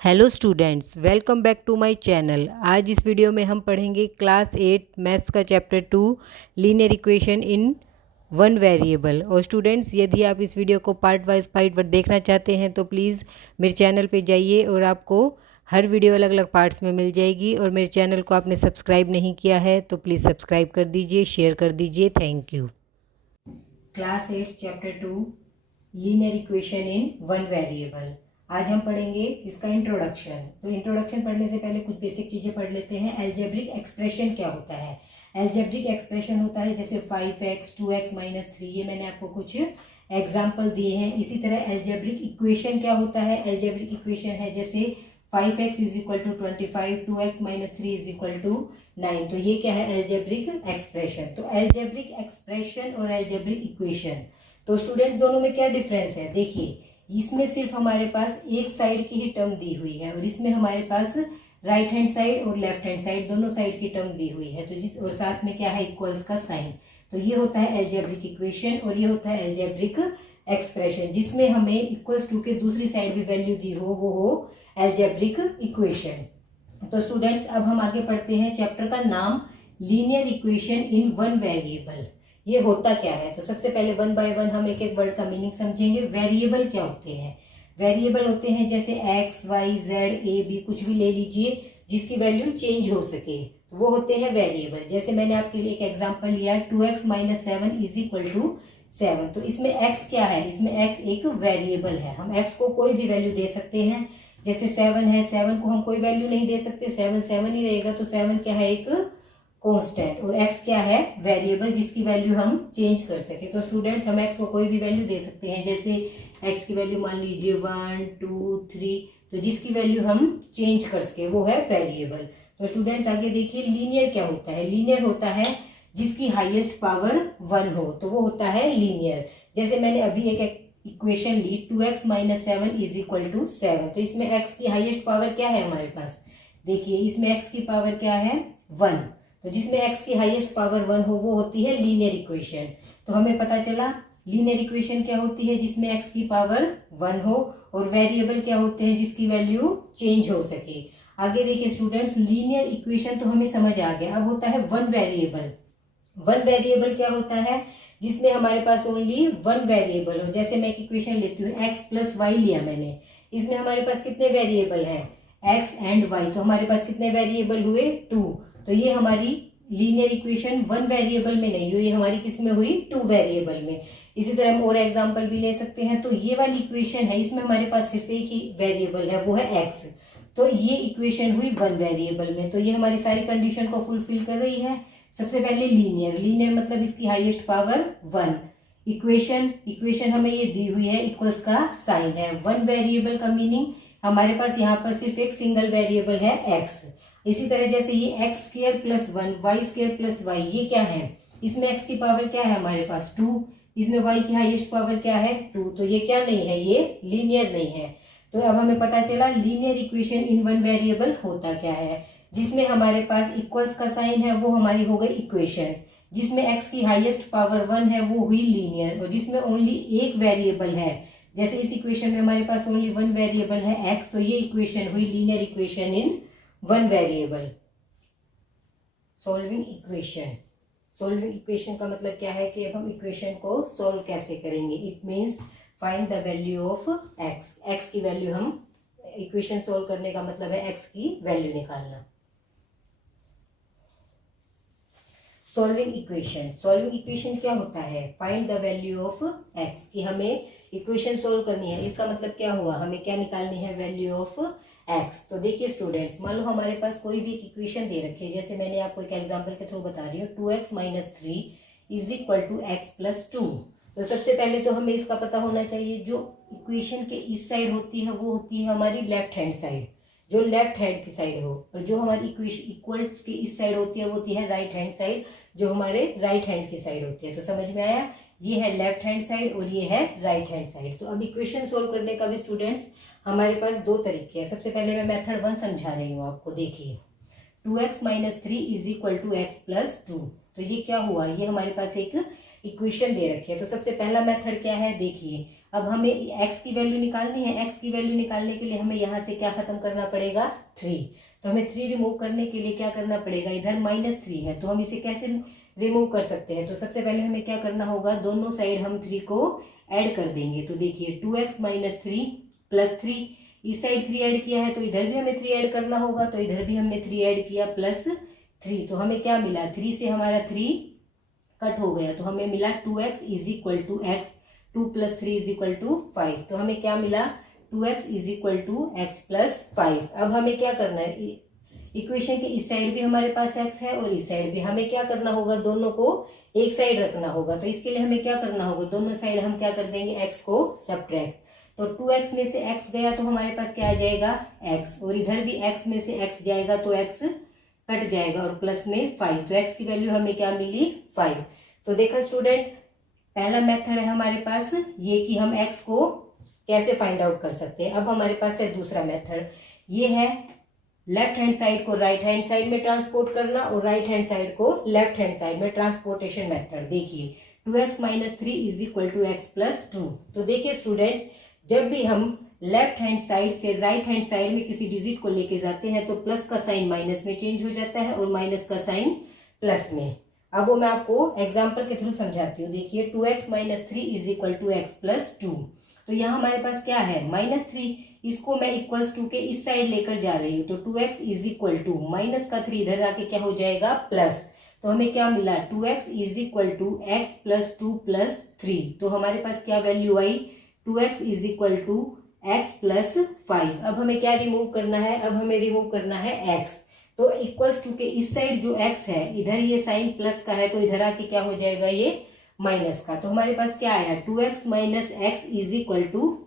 Hello students, welcome back to my channel. आज इस video में हम पढ़ेंगे क्लास 8 मैथ्स का chapter 2 linear equation in one variable. और स्टूडेंट्स, यदि आप इस वीडियो को पार्ट वाइज देखना चाहते हैं तो प्लीज़ मेरे चैनल पे जाइए और आपको हर वीडियो अलग अलग पार्ट्स में मिल जाएगी। और मेरे चैनल को आपने सब्सक्राइब नहीं किया है तो प्लीज़ सब्सक्राइब कर दीजिए, शेयर कर दीजिए। Thank you. Class 8 chapter 2 linear equation in one variable. आज हम पढ़ेंगे इसका इंट्रोडक्शन। तो इंट्रोडक्शन पढ़ने से पहले कुछ बेसिक चीज़ें पढ़ लेते हैं। एल्जेब्रिक एक्सप्रेशन क्या होता है? एल्जेब्रिक एक्सप्रेशन होता है जैसे 5x 2x माइनस 3, ये मैंने आपको कुछ एग्जाम्पल दिए हैं। इसी तरह एल्जेब्रिक इक्वेशन क्या होता है? एल्जेब्रिक इक्वेशन है जैसे 5x is equal to 25, 2x minus 3 is equal to 9। तो ये क्या है? Algebraic expression. तो एल्जेब्रिक एक्सप्रेशन और एल्जेब्रिक इक्वेशन, तो स्टूडेंट्स दोनों में क्या डिफरेंस है? देखिए, इसमें सिर्फ हमारे पास एक साइड की ही टर्म दी हुई है और इसमें हमारे पास राइट हैंड साइड और लेफ्ट हैंड साइड दोनों साइड की टर्म दी हुई है। तो जिस और साथ में क्या है? इक्वल्स का साइन। तो ये होता है एल्जेब्रिक इक्वेशन और ये होता है एल्जेब्रिक एक्सप्रेशन, जिसमें हमें इक्वल्स टू के दूसरी साइड भी वैल्यू दी हो एल्जेब्रिक इक्वेशन। तो स्टूडेंट्स, अब हम आगे पढ़ते हैं। चैप्टर का नाम linear equation in one variable. ये होता क्या है? तो सबसे पहले वन बाय वन हम एक एक वर्ड का मीनिंग समझेंगे। वेरिएबल क्या होते हैं? वेरिएबल होते हैं जैसे X Y Z A B, कुछ भी ले लीजिए जिसकी वैल्यू चेंज हो सके, तो वो होते हैं वेरिएबल। जैसे मैंने आपके लिए एक एग्जांपल लिया, 2x minus 7 is equal to 7। तो इसमें x क्या है? इसमें x एक वेरिएबल है। हम x को कोई भी वैल्यू दे सकते हैं। जैसे 7 है, 7 को हम कोई वैल्यू नहीं दे सकते, 7 7 ही रहेगा। तो 7 क्या है? एक कांस्टेंट। और x क्या है? वेरिएबल, जिसकी वैल्यू हम चेंज कर सके। तो स्टूडेंट्स, हम x को कोई भी वैल्यू दे सकते हैं। जैसे x की वैल्यू मान लीजिए 1 2 3, तो जिसकी वैल्यू हम चेंज कर सके वो है वेरिएबल। तो स्टूडेंट्स आगे देखिए, लीनियर क्या होता है? लीनियर होता है जिसकी हाईएस्ट पावर 1 हो, तो वो होता है लीनियर। जैसे मैंने अभी एक इक्वेशन ली, 2x minus 7 is equal to 7। तो इसमें x की हाईएस्ट पावर क्या है हमारे पास? देखिए, इसमें x की पावर क्या है? 1। तो जिसमें x की हाईएस्ट पावर 1 हो वो होती है लीनियर इक्वेशन। तो हमें पता चला लीनियर इक्वेशन क्या होती है? जिसमें x की पावर 1 हो। और वेरिएबल क्या होते हैं? जिसकी वैल्यू चेंज हो सके। आगे देखिए स्टूडेंट्स, लीनियर इक्वेशन तो हमें समझ आ गया। अब होता है वन वेरिएबल। वन वेरिएबल क्या होता है? जिसमें हमारे पास ओनली वन वेरिएबल हो। जैसे मैं एक इक्वेशन लेती हूँ, x प्लस वाई लिया मैंने। इसमें हमारे पास कितने वेरिएबल हैं? x and y। तो हमारे पास कितने वेरिएबल हुए? 2। तो ये हमारी लीनियर इक्वेशन वन वेरिएबल में नहीं हुई, हमारी किस में हुई? 2 वेरिएबल में। इसी तरह हम और एग्जांपल भी ले सकते हैं। तो ये वाली इक्वेशन है, इसमें हमारे पास सिर्फ एक ही वेरिएबल है, वो है x। तो ये इक्वेशन हुई वन वेरिएबल में। तो ये हमारी सारी कंडीशन को फुलफिल कर रही है। सबसे पहले लीनियर, लीनियर मतलब इसकी हाईएस्ट पावर 1। इक्वेशन हमें ये दी हुई है, इक्वल्स का साइन है। वन वेरिएबल का मीनिंग हमारे पास यहाँ पर सिर्फ एक सिंगल वेरिएबल है x। इसी तरह जैसे ये X square plus 1, Y square plus Y, ये क्या है? इसमें x की पावर क्या है हमारे पास? 2। इसमें y की हाईएस्ट पावर क्या है? 2। तो ये क्या नहीं है? ये लीनियर नहीं है। तो अब हमें पता चला linear equation in one variable होता क्या है। जिसमें हमारे पास इक्वल्स का साइन है वो हमारी हो गई इक्वेशन। जिसमें x की हाईएस्ट पावर 1 है वो हुई लीनियर। और जिसमें ओनली एक वेरिएबल है, जैसे इस इक्वेशन में हमारे पास ओनली वन वेरिएबल है x, तो ये इक्वेशन हुई linear equation in one variable. Solving equation. Solving equation का मतलब क्या है कि अब हम इक्वेशन को सॉल्व कैसे करेंगे। It means find the value of x। x की वैल्यू, हम इक्वेशन सॉल्व करने का मतलब है x की वैल्यू निकालना। Solving equation. सॉल्विंग इक्वेशन क्या होता है? Find the value of x, कि हमें इक्वेशन सॉल्व करनी है। इसका मतलब क्या हुआ? हमें क्या निकालनी है? Value of x। तो देखिए स्टूडेंट्स, मान लो हमारे पास कोई भी इक्वेशन दे रखी है। जैसे मैंने आपको एक एग्जांपल के थ्रू बता रही हूँ, 2x minus 3 is equal to x plus 2। तो सबसे पहले तो हमें इसका पता होना चाहिए, जो इक्वेशन के इस साइड होती है वो होती है हमारी लेफ्ट हैंड साइड, जो लेफ्ट हैंड की साइड हो। और जो हमारी इक्वेशन इक्वल्स की इस साइड होती है वो होती है राइट हैंड साइड, जो हमारे राइट हैंड की साइड होती है। तो समझ में आया? ये है लेफ्ट हैंड साइड और ये है राइट हैंड साइड। तो अब इक्वेशन सोल्व करने का भी स्टूडेंट्स हमारे पास दो तरीके हैं। सबसे पहले मैं मेथड 1 समझा रही हूँ आपको। देखिए, 2x minus 3 is equal to X plus 2। तो ये क्या हुआ? ये हमारे पास एक इक्वेशन दे रखी है। तो सबसे पहला मेथड क्या है, देखिए अब हमें x की वैल्यू निकालनी है। x की वैल्यू निकालने के लिए हमें यहाँ से क्या खत्म करना पड़ेगा, 3। तो हमें 3 रिमूव करने के लिए क्या करना पड़ेगा, इधर -3 है तो हम इसे कैसे रिमूव कर सकते हैं। तो सबसे पहले हमें क्या करना होगा, दोनों साइड हम 3 को ऐड कर देंगे। तो देखिए 2x - 3 + 3, इस साइड 3 ऐड किया है तो इधर भी हमें 3 ऐड करना होगा। तो इधर भी हमने 3 ऐड किया +3, तो हमें क्या मिला, 3 से हमारा 3 कट हो गया तो हमें मिला 2x = x, 2 + 3 = 5। तो हमें क्या मिला, 2x = x + 5। अब हमें क्या करना है, इक्वेशन के इस साइड भी हमारे पास x है और इस साइड भी, हमें क्या करना होगा, दोनों को एक साइड रखना होगा। तो इसके लिए हमें क्या करना होगा, दोनों साइड हम क्या कर देंगे, x को सब्ट्रैक्ट। तो 2x में से x गया तो हमारे पास क्या आ जाएगा, x, और इधर भी x में से x जाएगा तो x कट जाएगा और प्लस में 5। तो x की वैल्यू हमें क्या मिली, 5। तो देखा स्टूडेंट, पहला मेथड है हमारे पास ये कि हम x को कैसे फाइंड आउट कर सकते हैं। अब हमारे पास है दूसरा मेथड, ये है लेफ्ट हैंड साइड को राइट हैंड साइड में ट्रांसपोर्ट करना और राइट हैंड साइड को लेफ्ट हैंड साइड में, ट्रांसपोर्टेशन मेथड। देखिए 2x - 3 = x + 2। तो देखिए स्टूडेंट्स, जब भी हम लेफ्ट हैंड साइड से राइट हैंड साइड में किसी डिजिट को लेके जाते हैं तो प्लस का साइन माइनस में चेंज हो जाता है और माइनस का साइन प्लस में। अब वो मैं आपको एग्जांपल के थ्रू समझाती हूँ। देखिए 2x - 3 = x + 2। तो यहाँ हमारे पास क्या है, -3, इसको मैं =2 के इस साइड लेकर जा रही हूँ। तो 2x = माइनस का 3 इधर आके क्या हो जाएगा, प्लस। तो हमें क्या मिला, 2x = x + 2 + 3। तो हमारे पास क्या वैल्यू आई, 2x = x + 5। अब हमें क्या रिमूव करना है, अब हमें रिमूव करना है x। तो =2 के इस साइड जो x है, इधर ये साइन प्लस का है तो इधर आके क्या हो जाएगा, ये माइनस का। तो हमारे पास क्या आया, 2x - x =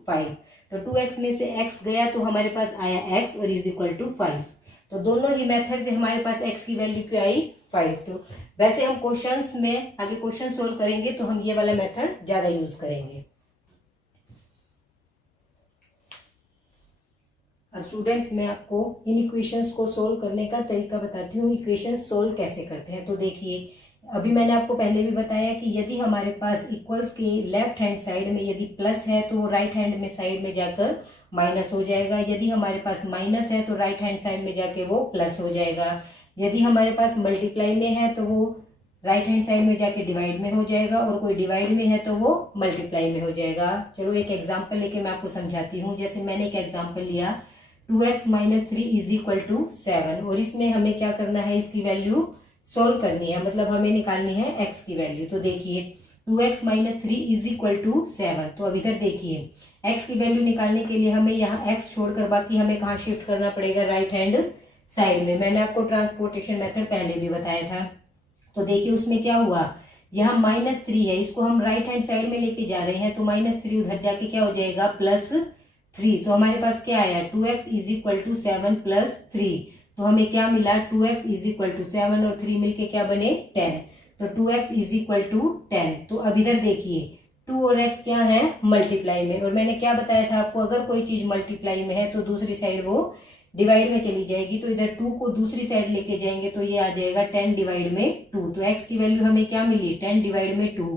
5। तो 2x में से x गया तो हमारे पास आया x और =5। तो दोनों ही मेथड से हमारे पास x की वैल्यू क्या आई, 5। तो वैसे हम क्वेश्चंस में आगे क्वेश्चन सोल्व करेंगे तो हम ये वाला मेथड ज्यादा यूज करेंगे। अब स्टूडेंट्स, मैं आपको इन इक्वेशंस को सोल्व करने का तरीका बताती हूँ, इक्वेशंस सोल्व कैसे करते हैं। तो देखिए अभी मैंने आपको पहले भी बताया कि यदि हमारे पास इक्वल्स के लेफ्ट हैंड साइड में यदि प्लस है तो वो राइट हैंड में साइड में जाकर माइनस हो जाएगा। यदि हमारे पास माइनस है तो राइट हैंड साइड में जाके वो प्लस हो जाएगा। यदि हमारे पास मल्टीप्लाई में है तो वो राइट हैंड साइड में जाके डिवाइड में हो जाएगा, और कोई डिवाइड में है तो वो मल्टीप्लाई में हो जाएगा। चलो एक एग्जाम्पल लेके मैं आपको समझाती हूँ। जैसे मैंने एक एग्जाम्पल लिया, 2x - 3 = 7, और इसमें हमें क्या करना है, इसकी वैल्यू सोल्व करनी है, मतलब हमें निकालनी है x की वैल्यू। तो देखिए 2x - 3 = 7। तो अब इधर देखिए x की वैल्यू निकालने के लिए हमें यहाँ x छोड़कर बाकी हमें कहाँ शिफ्ट करना पड़ेगा, राइट हैंड साइड में। मैंने आपको ट्रांसपोर्टेशन मेथड पहले भी बताया था। तो देखिए उसमें क्या हुआ, यहाँ -3 है, इसको हम राइट हैंड साइड में लेके जा रहे हैं तो -3 उधर जाके क्या हो जाएगा, +3। तो हमारे पास क्या आया, 2x = 7 + 3। तो हमें क्या मिला, 2x = 7 और 3 मिलके क्या बने, 10। तो 2x = 10। तो अब इधर देखिए 2 और x क्या है, मल्टीप्लाई में, और मैंने क्या बताया था आपको, अगर कोई चीज मल्टीप्लाई में है तो दूसरी साइड वो डिवाइड में चली जाएगी। तो इधर 2 को दूसरी साइड लेके जाएंगे तो ये आ जाएगा 10 डिवाइड में 2। तो x की वैल्यू हमें क्या मिली, 10 डिवाइड में 2।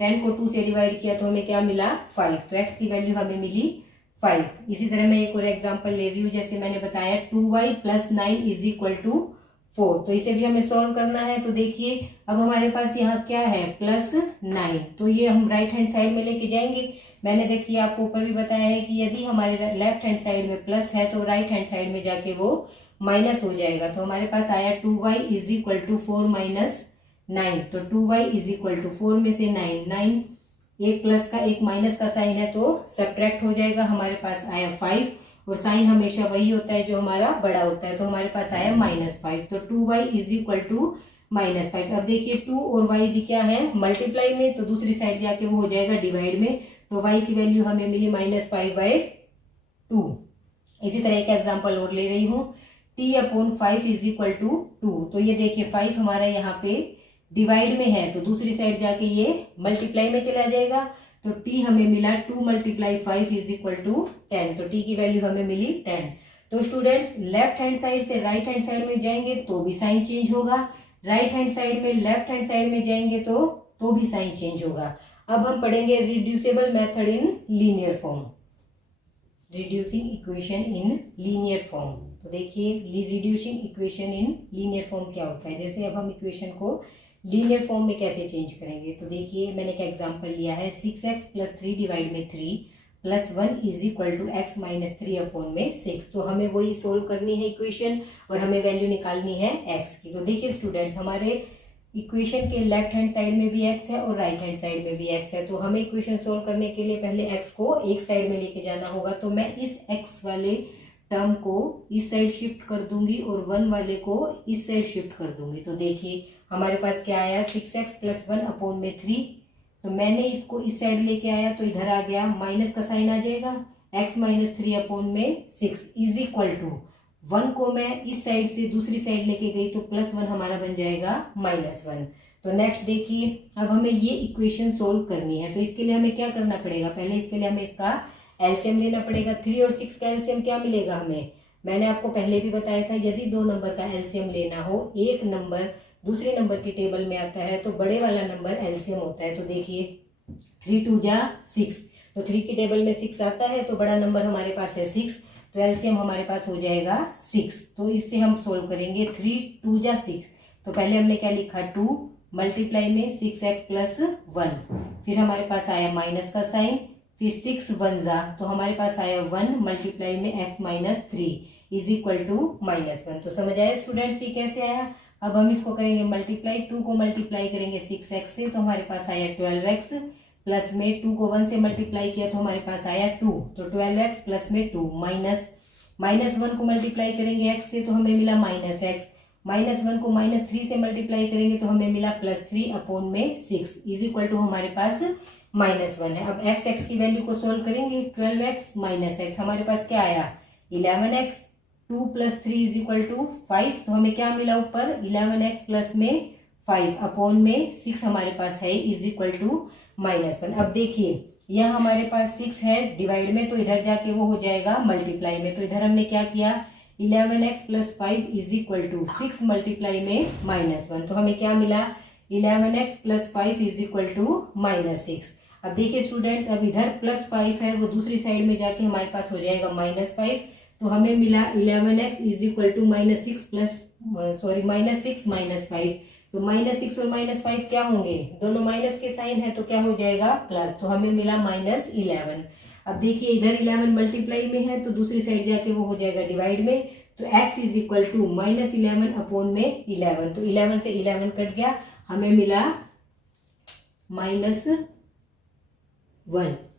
10 को 2 से डिवाइड किया तो हमें क्या मिला, 5। तो x की वैल्यू हमें मिली 5। इसी तरह मैं एक और एग्जांपल ले रही हूँ। जैसे मैंने बताया 2y + 9 = 4। तो इसे भी हमें सॉल्व करना है। तो देखिए अब हमारे पास यहाँ क्या है, +9। तो ये हम राइट हैंड साइड में लेके जाएंगे। मैंने देखिए आपको ऊपर भी बताया है कि यदि हमारे लेफ्ट हैंड साइड में प्लस है तो राइट हैंड साइड में जाके वो माइनस हो जाएगा। तो हमारे पास आया 2y = 4 - 9। तो 2y = 4 में से 9, एक प्लस का एक माइनस का साइन है तो सब्ट्रैक्ट हो जाएगा। हमारे पास आया 5, और साइन हमेशा वही होता है जो हमारा बड़ा होता है। तो हमारे पास आया -5। तो 2y = -5। अब देखिए 2 और y भी क्या है, मल्टीप्लाई में, तो दूसरी साइड जाके वो हो जाएगा डिवाइड में। तो y की वैल्यू हमें मिली -5/2। इसी तरह एक एग्जांपल और ले रही हूँ, t/5 = 2। तो ये देखिए 5 हमारा यहाँ पे डिवाइड में है तो दूसरी साइड जाके ये मल्टीप्लाई में चला जाएगा। तो t हमें मिला 2 × 5 = 10। तो t की वैल्यू हमें मिली 10। तो स्टूडेंट्स, लेफ्ट हैंड साइड से राइट हैंड साइड में जाएंगे तो भी साइन चेंज होगा, राइट हैंड साइड में लेफ्ट हैंड साइड में जाएंगे तो तो भी साइन चेंज होगा। अब हम पढ़ेंगे reducible method in linear form, reducing equation in linear form. तो देखिए reducing equation in linear form क्या होता है। जैसे अब हम इक्वेशन को लीनियर फॉर्म में कैसे चेंज करेंगे, तो देखिए मैंने एक एग्जांपल लिया है 6x + 3 डिवाइड में 3 + 1 = x - 3 अपॉन में 6। तो हमें वही सोल्व करनी है इक्वेशन और हमें वैल्यू निकालनी है x की। तो देखिए स्टूडेंट्स, हमारे इक्वेशन के लेफ्ट हैंड साइड में भी x है और राइट हैंड साइड में भी x है। तो हमें इक्वेशन सोल्व करने के लिए पहले x को एक साइड में लेके जाना होगा। तो मैं इस x वाले टर्म को इस साइड शिफ्ट कर दूंगी और 1 वाले को इस साइड शिफ्ट कर दूंगी। तो देखिए हमारे पास क्या आया, 6x + 1 अपॉन में 3। तो मैंने इसको इस साइड लेके आया तो इधर आ गया, माइनस का साइन आ जाएगा, x - 3 अपॉन में 6 = 1 को मैं इस साइड से दूसरी साइड लेके गई तो +1 हमारा बन जाएगा -1। तो नेक्स्ट देखिए, अब हमें ये इक्वेशन सोल्व करनी है। तो इसके लिए हमें क्या करना पड़ेगा, पहले इसके लिए हमें इसका एलसीएम लेना पड़ेगा। 3 और 6 का एलसीएम क्या मिलेगा हमें, मैंने आपको पहले भी बताया था, यदि 2 नंबर का एलसीएम लेना हो, एक नंबर दूसरे नंबर की टेबल में आता है तो बड़े वाला नंबर एलसीएम होता है। तो देखिए 3 × 2 = 6, तो 3 की टेबल में 6 आता है तो बड़ा नंबर हमारे पास है 6, तो एलसीएम हमारे पास हो जाएगा 6। तो इससे हम सोल्व करेंगे 3 × 2 = 6। तो पहले हमने क्या लिखा, 2 मल्टीप्लाई में 6x + 1, फिर हमारे पास आया माइनस का साइन, फिर 6 × 1 = तो हमारे पास आया 1 मल्टीप्लाई में x - 3 = -1। तो समझ आया स्टूडेंट्स ये कैसे आया। अब हम इसको करेंगे मल्टीप्लाई, 2 को मल्टीप्लाई करेंगे 6x से तो हमारे पास आया 12x, प्लस में 2 को 1 से मल्टीप्लाई किया तो हमारे पास आया 2, तो 12x प्लस में 2 -1 को मल्टीप्लाई करेंगे x से तो हमें मिला -x, -1 को -3 से मल्टीप्लाई करेंगे तो हमें मिला +3 अपॉन में 6 = हमारे पास -1 है। अब x की वैल्यू को सोल्व करेंगे, 12x - x हमारे पास क्या आया 11x, 2 + 3 = 5, तो हमें क्या मिला ऊपर 11x प्लस में 5 अपॉन में 6 हमारे पास है = -1। अब देखिए यह हमारे पास 6 है डिवाइड में, तो इधर जाके वो हो जाएगा मल्टीप्लाई में। तो इधर हमने क्या किया 11x + 5 = 6 मल्टीप्लाई में -1, तो हमें क्या मिला 11x + 5 = -6। अब देखिए स्टूडेंट्स, अब इधर +5 है वो दूसरी साइड में जाके हमारे पास हो जाएगा -5, तो हमें मिला 11x = -6 -5, तो -6 और -5 क्या होंगे, दोनों माइनस के साइन है तो क्या हो जाएगा प्लस, तो हमें मिला -11। अब देखिए इधर 11 मल्टीप्लाई में है तो दूसरी साइड जाके वो हो जाएगा डिवाइड में, तो x = -11 अपॉन में 11, तो 11 से 11 कट गया, हमें मिला -1,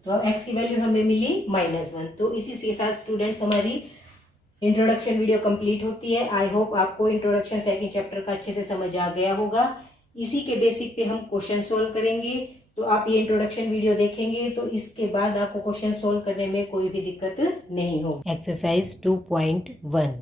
तो x की वैल्यू हमें मिली -1। तो इसी के साथ स्टूडेंट्स हमारी इंट्रोडक्शन वीडियो कंप्लीट होती है। आई होप आपको इंट्रोडक्शन सेकंड चैप्टर का अच्छे से समझ आ गया होगा। इसी के बेसिक पे हम क्वेश्चन सोल्व करेंगे, तो आप ये इंट्रोडक्शन वीडियो देखेंगे तो इसके बाद आपको क्वेश्चन सोल्व करने में कोई भी दिक्कत नहीं होगी। Exercise 2.1,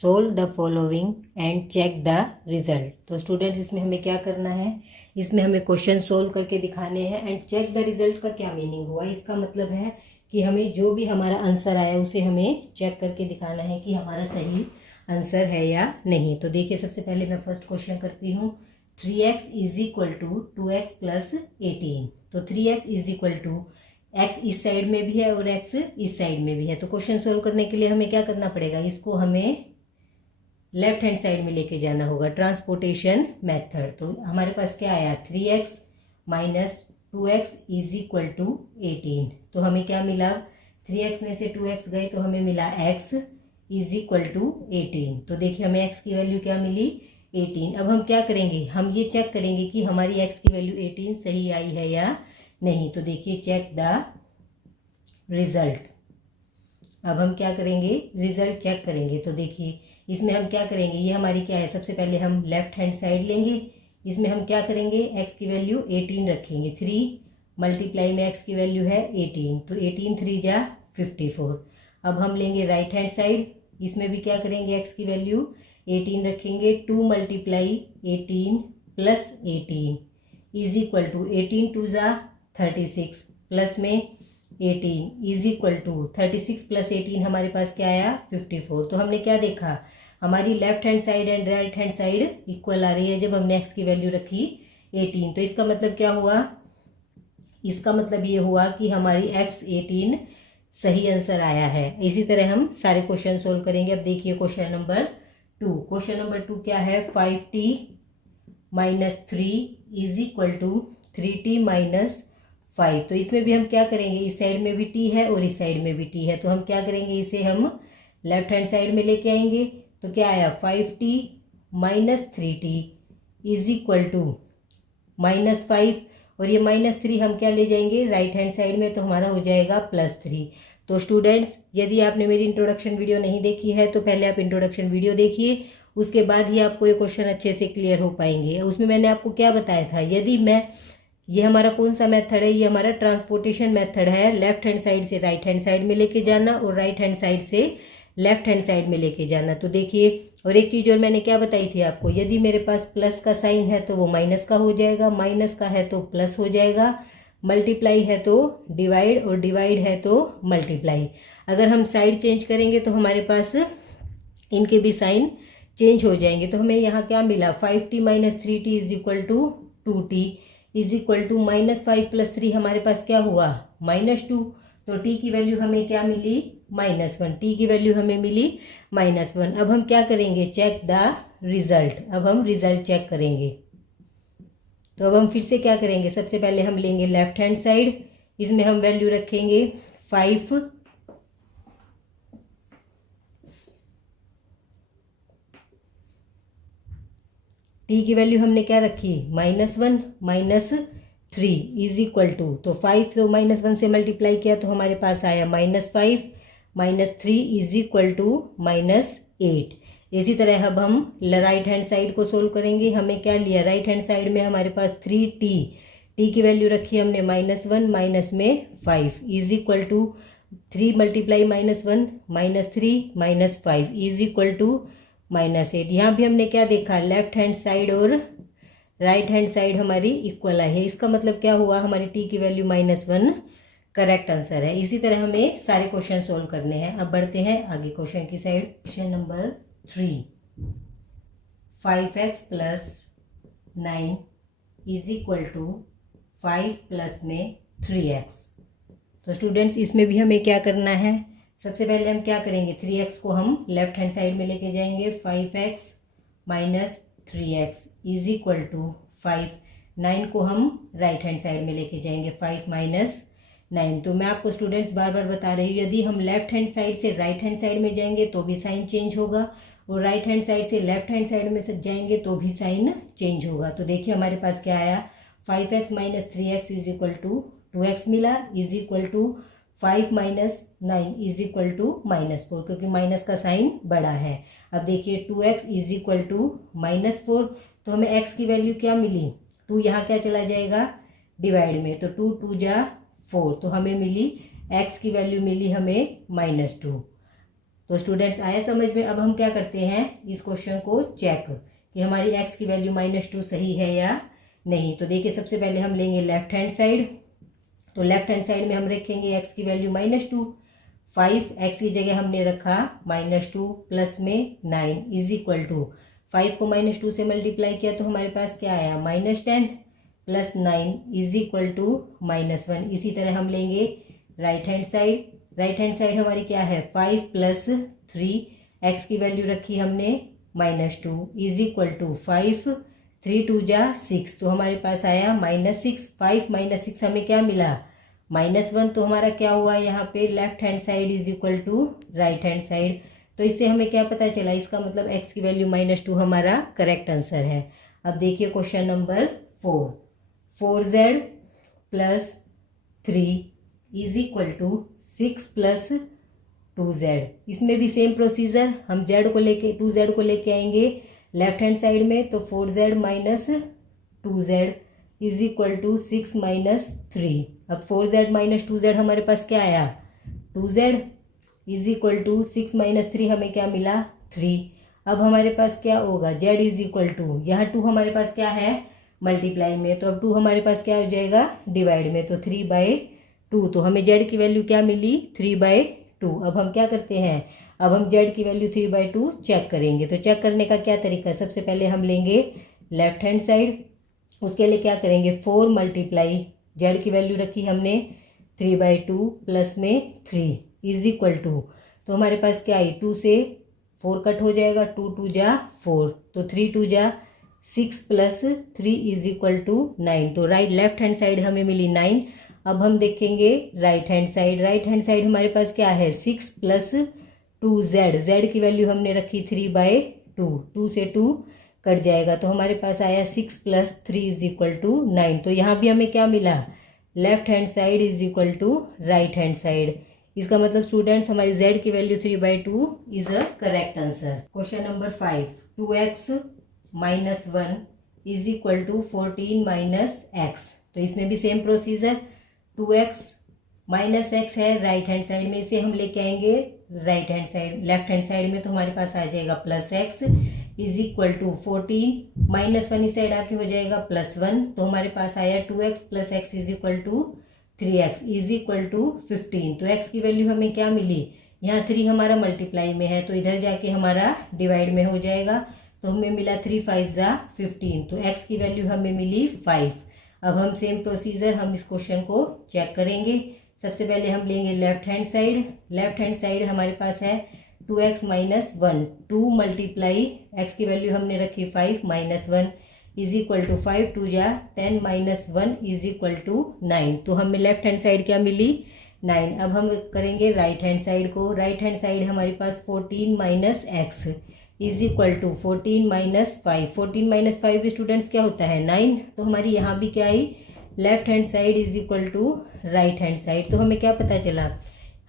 solve the following and check the result. तो स्टूडेंट्स इसमें हमें क्या करना है, इसमें हमें क्वेश्चन सोल्व करके दिखाने हैं एंड चेक द रिजल्ट का क्या मीनिंग हुआ, इसका मतलब है कि हमें जो भी हमारा आंसर आया उसे हमें चेक करके दिखाना है कि हमारा सही आंसर है या नहीं। तो देखिए सबसे पहले मैं फर्स्ट क्वेश्चन करती हूँ, 3x = 2x + 18। तो 3x = x इस साइड में भी है और x इस साइड में भी है। तो क्वेश्चन सोल्व करने के लिए हमें क्या करना पड़ेगा, इसको हमें लेफ्ट हैंड साइड में लेके जाना होगा, ट्रांसपोर्टेशन मेथड। तो हमारे पास क्या आया 3x - 2x = 18, तो हमें क्या मिला 3x में से 2x गए तो हमें मिला x = 18। तो देखिए हमें x की वैल्यू क्या मिली 18। अब हम क्या करेंगे, हम ये चेक करेंगे कि हमारी x की वैल्यू 18 सही आई है या नहीं। तो देखिए चेक द रिजल्ट। अब हम क्या करेंगे, रिजल्ट चेक करेंगे। तो देखिए इसमें हम क्या करेंगे, ये हमारी क्या है, सबसे पहले हम लेफ्ट हैंड साइड लेंगे, इसमें हम क्या करेंगे x की वैल्यू 18 रखेंगे, 3 मल्टीप्लाई में x की वैल्यू है 18, तो 18 3 = 54। अब हम लेंगे राइट हैंड साइड, इसमें भी क्या करेंगे x की वैल्यू 18 रखेंगे, 2 मल्टीप्लाई 18 प्लस 18 = 18 2 = 36 प्लस में 18 = 36 प्लस 18 हमारे पास क्या आया 54। तो हमने क्या देखा, हमारी left hand side and right hand side equal आ रही है जब हमने x की वैल्यू रखी 18। तो इसका मतलब क्या हुआ, इसका मतलब ये हुआ कि हमारी x 18 सही आंसर आया है। इसी तरह हम सारे क्वेश्चन सोल्व करेंगे। अब देखिए क्वेश्चन नंबर 2। क्वेश्चन नंबर 2 क्या है, 5t minus 3 is equal to 3t minus 5। तो इसमें भी हम क्या करेंगे, इस साइड में भी t है और इस साइड में भी t है, तो हम क्या करेंगे, इसे हम लेफ्ट हैंड साइड में लेके आएंगे। तो क्या आया, 5t minus 3t is equal to -5, और ये -3 हम क्या ले जाएंगे राइट हैंड साइड में, तो हमारा हो जाएगा +3। तो स्टूडेंट्स, यदि आपने मेरी इंट्रोडक्शन वीडियो नहीं देखी है तो पहले आप इंट्रोडक्शन वीडियो देखिए, उसके बाद ही आपको ये क्वेश्चन अच्छे से क्लियर हो पाएंगे। उसमें मैंने आपको क्या बताया था, यदि ये हमारा कौन सा मेथड है, ये हमारा ट्रांसपोर्टेशन मेथड है। लेफ्ट हैंड साइड से राइट हैंड साइड में लेके जाना और राइट हैंड साइड से लेफ्ट हैंड साइड में लेके जाना। तो देखिए, और एक चीज़ और मैंने क्या बताई थी आपको, यदि मेरे पास प्लस का साइन है तो वो माइनस का हो जाएगा, माइनस का है तो प्लस हो जाएगा, मल्टीप्लाई है तो डिवाइड, और डिवाइड है तो मल्टीप्लाई। अगर हम साइड चेंज करेंगे तो हमारे पास इनके भी साइन चेंज हो जाएंगे। तो हमें यहाँ क्या मिला, 5t minus 3t is equal to 2t is equal to -5 + 3 हमारे पास क्या हुआ, -2। तो t की वैल्यू हमें क्या मिली, -1। t की वैल्यू हमें मिली -1। अब हम क्या करेंगे, चेक द रिजल्ट। अब हम रिजल्ट चेक करेंगे। तो अब हम फिर से क्या करेंगे, सबसे पहले हम लेंगे लेफ्ट हैंड साइड, इसमें हम वैल्यू रखेंगे 5, t की वैल्यू हमने क्या रखी, -1 -3 इज इक्वल टू, तो 5 तो -1 से मल्टीप्लाई किया तो हमारे पास आया -5 -3 इज इक्वल टू -8। इसी तरह अब हम राइट हैंड साइड को सोल्व करेंगे। हमें क्या लिया, राइट हैंड साइड में हमारे पास 3t, t की वैल्यू रखी हमने -1 माइनस में 5 is equal to 3 multiply -1 -3 -5 is equal to -8। यहाँ भी हमने क्या देखा, लेफ्ट हैंड साइड और राइट हैंड साइड हमारी इक्वल आई है। इसका मतलब क्या हुआ, हमारी t की वैल्यू -1 करेक्ट आंसर है। इसी तरह हमें सारे क्वेश्चन सोल्व करने हैं। अब बढ़ते हैं आगे क्वेश्चन की side. Question number 3, 5x + 9 is equal to 5 plus में 3x। तो स्टूडेंट्स, इसमें भी हमें क्या करना है, सबसे पहले हम क्या करेंगे, 3x को हम लेफ्ट हैंड साइड में लेके जाएंगे, 5x minus 3x is equal to 5। 9 को हम राइट हैंड साइड में लेके जाएंगे, 5 माइनस 9। तो मैं आपको स्टूडेंट्स बार बार बता रही हूँ, यदि हम लेफ्ट हैंड साइड से राइट हैंड साइड में जाएंगे तो भी साइन चेंज होगा, और राइट हैंड साइड से लेफ्ट हैंड साइड में से जाएंगे तो भी साइन चेंज होगा। तो देखिए हमारे पास क्या आया, 5x minus 3x is equal to 2x मिला, is equal to 5 minus 9 is equal to -4, क्योंकि माइनस का साइन बड़ा है। अब देखिए 2x इज इक्वल टू -4, तो हमें x की वैल्यू क्या मिली, 2 यहाँ क्या चला जाएगा डिवाइड में, तो 2 2 जा 4, तो हमें मिली x की वैल्यू मिली हमें -2। तो स्टूडेंट्स, आया समझ में। अब हम क्या करते हैं, इस क्वेश्चन को चेक कि हमारी x की वैल्यू -2 सही है या नहीं। तो देखिए सबसे पहले हम लेंगे लेफ्ट हैंड साइड, तो लेफ्ट हैंड साइड में हम रखेंगे x की वैल्यू -2, 5x की जगह हमने रखा -2 प्लस में 9 इज इक्वल टू 5 को -2 से मल्टीप्लाई किया तो हमारे पास क्या आया, -10 प्लस 9 इज इक्वल टू -1। इसी तरह हम लेंगे right hand side, right hand side हमारी क्या है, 5 प्लस 3, x की वैल्यू रखी हमने -2 इज इक्वल टू 5, 3 2 जा 6, तो हमारे पास आया -6। 5 माइनस 6 हमें क्या मिला, -1। तो हमारा क्या हुआ यहाँ पे, left hand side is equal to right hand side. तो इससे हमें क्या पता चला, इसका मतलब x की वैल्यू -2 हमारा करेक्ट आंसर है। अब देखिए question number 4, 4z plus 3 is equal to 6 plus 2z। इसमें भी सेम प्रोसीजर, हम z को लेके 2z को लेके आएंगे लेफ्ट हैंड साइड में, तो 4z minus 2z is equal to 6 minus 3। अब 4z माइनस 2z हमारे पास क्या आया, 2z is equal to 6 minus 3 हमें क्या मिला, 3। अब हमारे पास क्या होगा, z इज इक्वल टू, यहाँ 2 हमारे पास क्या है मल्टीप्लाई में, तो अब 2 हमारे पास क्या हो जाएगा डिवाइड में, तो 3/2। तो हमें z की वैल्यू क्या मिली, 3/2। अब हम क्या करते हैं, अब हम z की वैल्यू 3/2 चेक करेंगे। तो चेक करने का क्या तरीका है, सबसे पहले हम लेंगे लेफ्ट हैंड साइड, उसके लिए क्या करेंगे, 4 मल्टीप्लाई जेड की वैल्यू रखी हमने 3/2 प्लस में 3 इज इक्वल टू, तो हमारे पास क्या आई, 2 से 4 कट हो जाएगा, 2 2 जा 4, तो 3 2 जा 6 प्लस 3 इज इक्वल टू 9। तो राइट लेफ्ट हैंड साइड हमें मिली 9। अब हम देखेंगे right hand side. Right hand side हमारे पास क्या है, 6 प्लस 2 जेड की वैल्यू हमने रखी 3/2, 2 से 2 कट जाएगा, तो हमारे पास आया 6 प्लस 3 इज इक्वल टू 9। तो यहाँ भी हमें क्या मिला, left hand side is equal to right hand side. इसका मतलब स्टूडेंट्स हमारी z की value 3/2 is a correct answer. Question number 5, 2x minus 1 is equal to 14 minus X. तो इसमें भी same procedure, 2x minus X है राइट हैंड साइड में, इसे हम लेके आएंगे right hand side, left hand side में, तो हमारे पास आ जाएगा plus X is equal to 14 minus 1 इस साइड आके हो जाएगा +1, तो हमारे पास आया 2x plus X is equal to 3x is equal to 15। तो x की वैल्यू हमें क्या मिली, यहाँ 3 हमारा मल्टीप्लाई में है तो इधर जाके हमारा डिवाइड में हो जाएगा, तो हमें मिला 3 5 जा 15, तो x की वैल्यू हमें मिली 5। अब हम सेम प्रोसीजर हम इस क्वेश्चन को चेक करेंगे। सबसे पहले हम लेंगे left hand side. Left hand side हमारे पास है 2x माइनस 1, 2 मल्टीप्लाई x की वैल्यू हमने रखी 5 माइनस 1 इज इक्वल टू 5 2 जा 10 माइनस 1 इज इक्वल टू 9। तो हमें लेफ्ट हैंड साइड क्या मिली, 9। अब हम करेंगे राइट हैंड साइड को। राइट हैंड साइड हमारे पास 14 minus x is equal to 14 minus 5। 14 minus 5 students क्या होता है, 9। तो हमारी यहाँ भी क्या आई, left hand side is equal to right hand side. तो हमें क्या पता चला,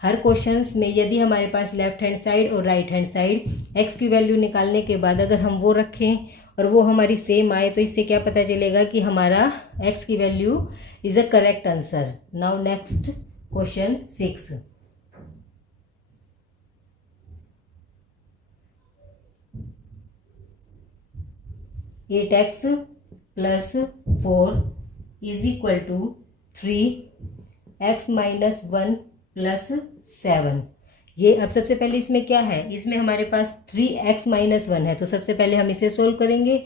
हर क्वेश्चंस में यदि हमारे पास लेफ्ट हैंड साइड और राइट हैंड साइड एक्स की वैल्यू निकालने के बाद अगर हम वो रखें और वो हमारी सेम आए, तो इससे क्या पता चलेगा कि हमारा एक्स की value is a correct answer. Now next question 6, eight X plus 4 is equal to 3x minus 1 plus 7। ये अब सबसे पहले इसमें क्या है, इसमें हमारे पास 3x माइनस 1 है, तो सबसे पहले हम इसे सोल्व करेंगे।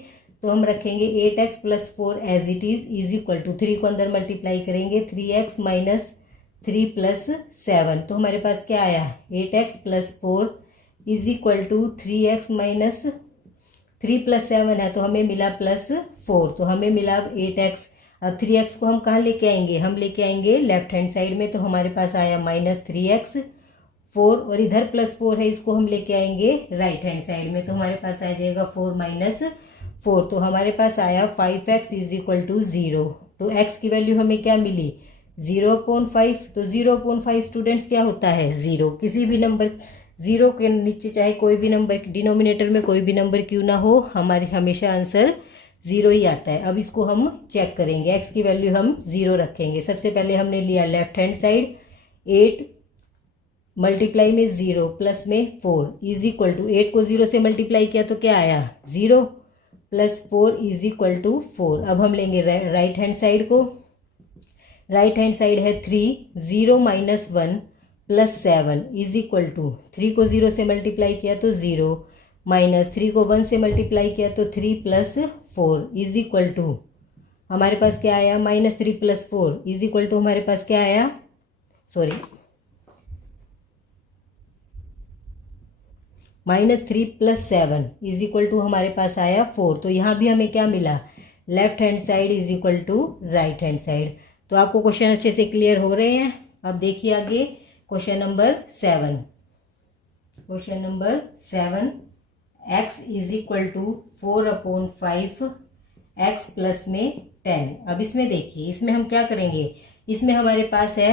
तो हम रखेंगे 8x plus 4 as it is equal to 3 को अंदर मल्टीप्लाई करेंगे 3x माइनस 3 प्लस 7। तो हमारे पास क्या आया, 8x plus 4 is equal to 3x minus 3 plus 7 है, तो हमें मिला +4, तो हमें मिला 8x। अब 3x को हम कहाँ लेके आएंगे, हम लेके आएंगे लेफ्ट हैंड साइड में, तो हमारे पास आया -3x 4, और इधर +4 है, इसको हम लेके आएंगे राइट हैंड साइड में, तो हमारे पास आ जाएगा 4 माइनस 4, तो हमारे पास आया 5x इज इक्वल टू 0। तो x की वैल्यू हमें क्या मिली, 0.5। तो 0.5 स्टूडेंट्स क्या होता है, 0। किसी भी नंबर 0 के नीचे चाहे कोई भी नंबर डिनोमिनेटर में कोई भी नंबर क्यों ना हो, हमारे हमेशा आंसर 0 ही आता है। अब इसको हम चेक करेंगे, x की वैल्यू हम 0 रखेंगे। सबसे पहले हमने लिया लेफ्ट हैंड साइड, 8 मल्टीप्लाई में 0 प्लस में 4 इज इक्वल टू 8 को 0 से मल्टीप्लाई किया तो क्या आया, 0 प्लस 4 इज इक्वल टू 4। अब हम लेंगे राइट हैंड साइड को। राइट हैंड साइड है 3, 0 minus 1 plus 7 is equal to 3 को 0 से मल्टीप्लाई किया तो 0 माइनस 3 को 1 से मल्टीप्लाई किया तो 3 प्लस 4 इज इक्वल टू हमारे पास क्या आया, -3 प्लस 4 इज इक्वल टू हमारे पास क्या आया, sorry -3 plus 7 is equal to हमारे पास आया 4। तो यहाँ भी हमें क्या मिला, left hand side is equal to right hand side. तो आपको क्वेश्चन अच्छे से क्लियर हो रहे हैं। अब देखिए आगे question number 7। Question number 7, x is equal to 4/5 x plus में 10। अब इसमें देखिए, इसमें हम क्या करेंगे, इसमें हमारे पास है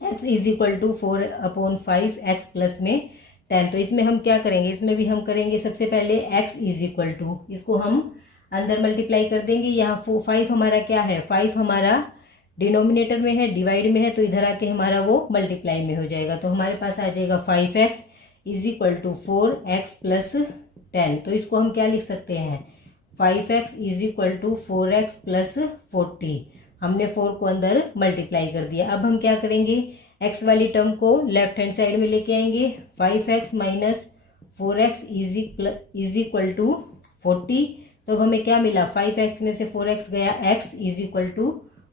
x is equal to 4/5 x plus में 10। तो इसमें हम क्या करेंगे, इसमें भी हम करेंगे सबसे पहले x इज इक्वल टू, इसको हम अंदर मल्टीप्लाई कर देंगे। यहाँ 5 हमारा क्या है, 5 हमारा डिनोमिनेटर में है, डिवाइड में है, तो इधर आके हमारा वो मल्टीप्लाई में हो जाएगा। तो हमारे पास आ जाएगा 5x is equal to 4x plus 10। तो इसको हम क्या लिख सकते हैं, 5x is equal to 4x plus 40। हमने 4 को अंदर मल्टीप्लाई कर दिया। अब हम क्या करेंगे, x वाली टर्म को लेफ्ट हैंड साइड में लेके आएंगे। 5x minus 4x is equal to 40। तो अब हमें क्या मिला, 5x में से 4x गया, x इज इक्वल टू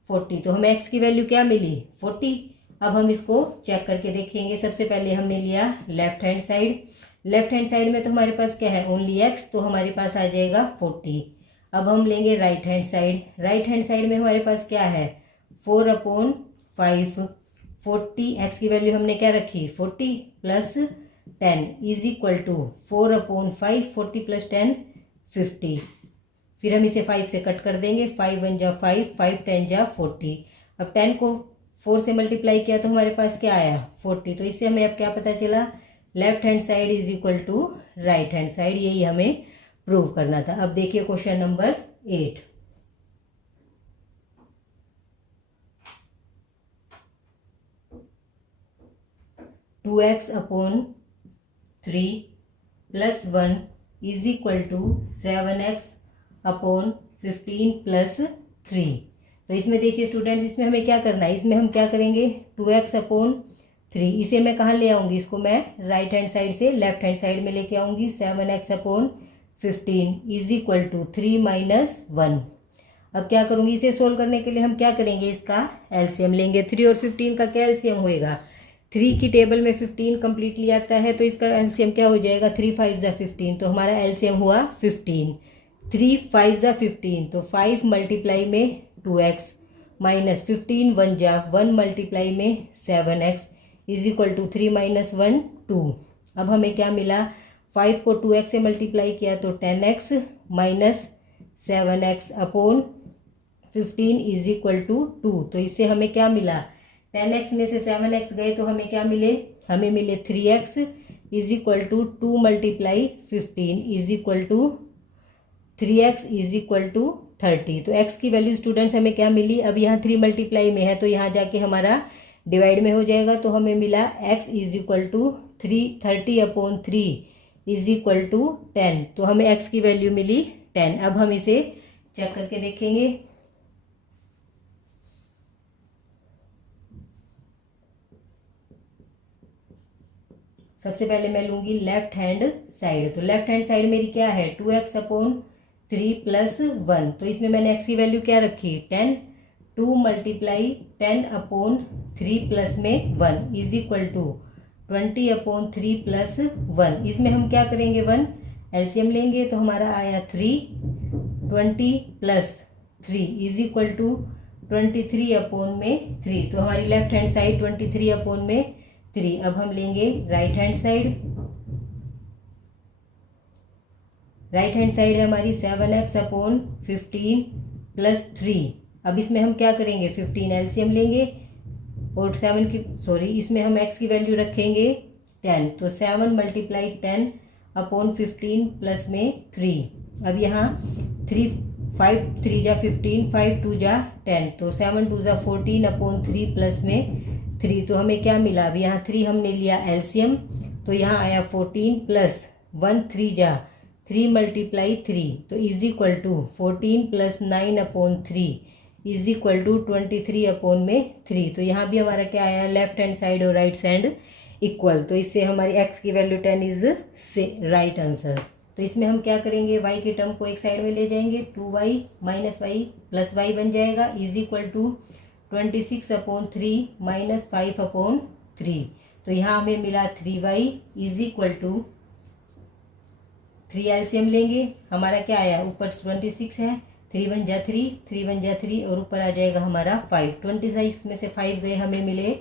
40। तो हमें x की वैल्यू क्या मिली, 40। अब हम इसको चेक करके देखेंगे। सबसे पहले हमने लिया left hand side. Left hand side में तो हमारे पास क्या है, ओनली x, तो हमारे पास आ जाएगा 40। अब हम लेंगे right hand side. Right hand side में हमारे पास क्या है, 4/5, 40, x की वैल्यू हमने क्या रखी, 40 plus 10 is equal to 4/5, 40 plus 10 50। फिर हम इसे 5 से कट कर देंगे, 5 1 जा 5, 5 10 जा 40। अब 10 को 4 से मल्टीप्लाई किया तो हमारे पास क्या आया, 40। तो इससे हमें अब क्या पता चला, left hand side is equal to right hand side. यही हमें प्रूव करना था। अब देखिए question number 8। Two X upon 3 plus 1 is equal to 7x upon 15 plus 3। तो इसमें देखिए स्टूडेंट्स, इसमें हमें क्या करना है, इसमें हम क्या करेंगे, 2x अपॉन 3, इसे मैं कहाँ ले आऊँगी, इसको मैं राइट हैंड साइड से लेफ्ट हैंड साइड में लेके आऊँगी। 7x upon 15 is equal to 3 minus 1। अब क्या करूँगी, इसे सोल्व करने के लिए हम क्या करेंगे, इसका एलसीएम लेंगे। 3 और 15 का क्या एलसीएम होएगा, 3 की टेबल में 15 कंप्लीटली आता है, तो इसका एलसीएम क्या हो जाएगा, 3 5 जा 15। तो हमारा एलसीएम हुआ 15। 3 5 जा 15, तो 5 मल्टीप्लाई में 2x माइनस 15 1 जा 1 मल्टीप्लाई में 7x is equal to 3 minus 1 2। अब हमें क्या मिला, 5 को 2x से मल्टीप्लाई किया तो 10x minus 7x upon 15 is equal to 2। तो इससे हमें क्या मिला, 10x में से 7x गए तो हमें क्या मिले, हमें मिले 3x is equal to 2 multiply 15 is equal to 3x is equal to 30। तो x की वैल्यू स्टूडेंट्स हमें क्या मिली, अब यहाँ 3 मल्टीप्लाई में है तो यहाँ जाके हमारा डिवाइड में हो जाएगा। तो हमें मिला x is equal to 30 upon 3 is equal to 10। तो हमें x की वैल्यू मिली 10। अब हम इसे चेक करके देखेंगे। सबसे पहले मैं लूंगी लेफ्ट हैंड साइड। तो लेफ्ट हैंड साइड मेरी क्या है, 2x अपॉन 3 प्लस 1। तो इसमें मैंने x की वैल्यू क्या रखी, 10। 2 मल्टीप्लाई 10 अपॉन 3 प्लस में 1 is equal to 20 upon 3 plus 1। इसमें हम क्या करेंगे, 1 एलसीएम लेंगे तो हमारा आया 3। 20 plus 3 is equal to 23 upon में 3। तो हमारी लेफ्ट हैंड साइड 23 अपॉन में 3। अब हम लेंगे right hand side. Right hand side है हमारी 7x अपॉन 15 प्लस 3। अब इसमें हम क्या करेंगे, 15 एलसीएम लेंगे और 7 की इसमें हम x की वैल्यू रखेंगे 10। तो 7 मल्टीप्लाई 10 अपॉन 15 प्लस में 3। अब यहाँ 5 3 जा 15, 5 2 जा 10, तो 7 2 जा 14 अपॉन 3 प्लस में 3। तो हमें क्या मिला, अब यहाँ 3 हमने लिया एलसीएम तो यहाँ आया 14 प्लस 1 3 जा 3 मल्टीप्लाई 3, तो is equal to 14 plus 9 upon 3 is equal to 23 upon में 3। तो यहाँ भी हमारा क्या आया, लेफ्ट हैंड साइड और राइट साइड इक्वल। तो इससे हमारी x की वैल्यू 10 इज राइट आंसर। तो इसमें हम क्या करेंगे, y के टर्म को एक साइड में ले जाएंगे, 2y minus Y plus Y बन जाएगा is equal to 26 upon 3 minus 5 upon 3। तो यहाँ हमें मिला 3y is equal to 3 LCM लेंगे, हमारा क्या आया, ऊपर 26 है, 3 1 जा 3, 3 1 जा 3 और ऊपर आ जाएगा हमारा 5। 26 में से 5 गए, हमें मिले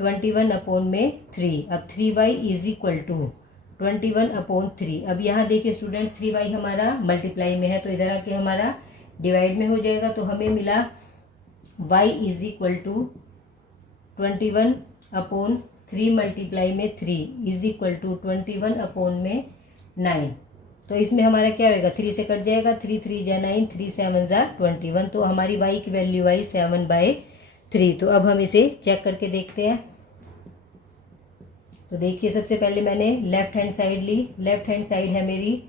21 अपॉन में 3। अब 3y is equal to 21 upon 3। अब यहाँ देखिए स्टूडेंट्स 3y हमारा मल्टीप्लाई में है तो इधर आके हमारा डिवाइड में हो जाएगा। तो हमें मिला y is equal to 21 upon 3 multiply में 3 इज इक्वल टू 21 अपॉन में 9। तो इसमें हमारा क्या होगा, 3 से कट जाएगा, 3 3 जा 9, 3 7 जा 21। तो हमारी y की वैल्यू आई 7/3। तो अब हम इसे चेक करके देखते हैं। तो देखिए सबसे पहले मैंने लेफ्ट हैंड साइड ली। लेफ्ट हैंड साइड है मेरी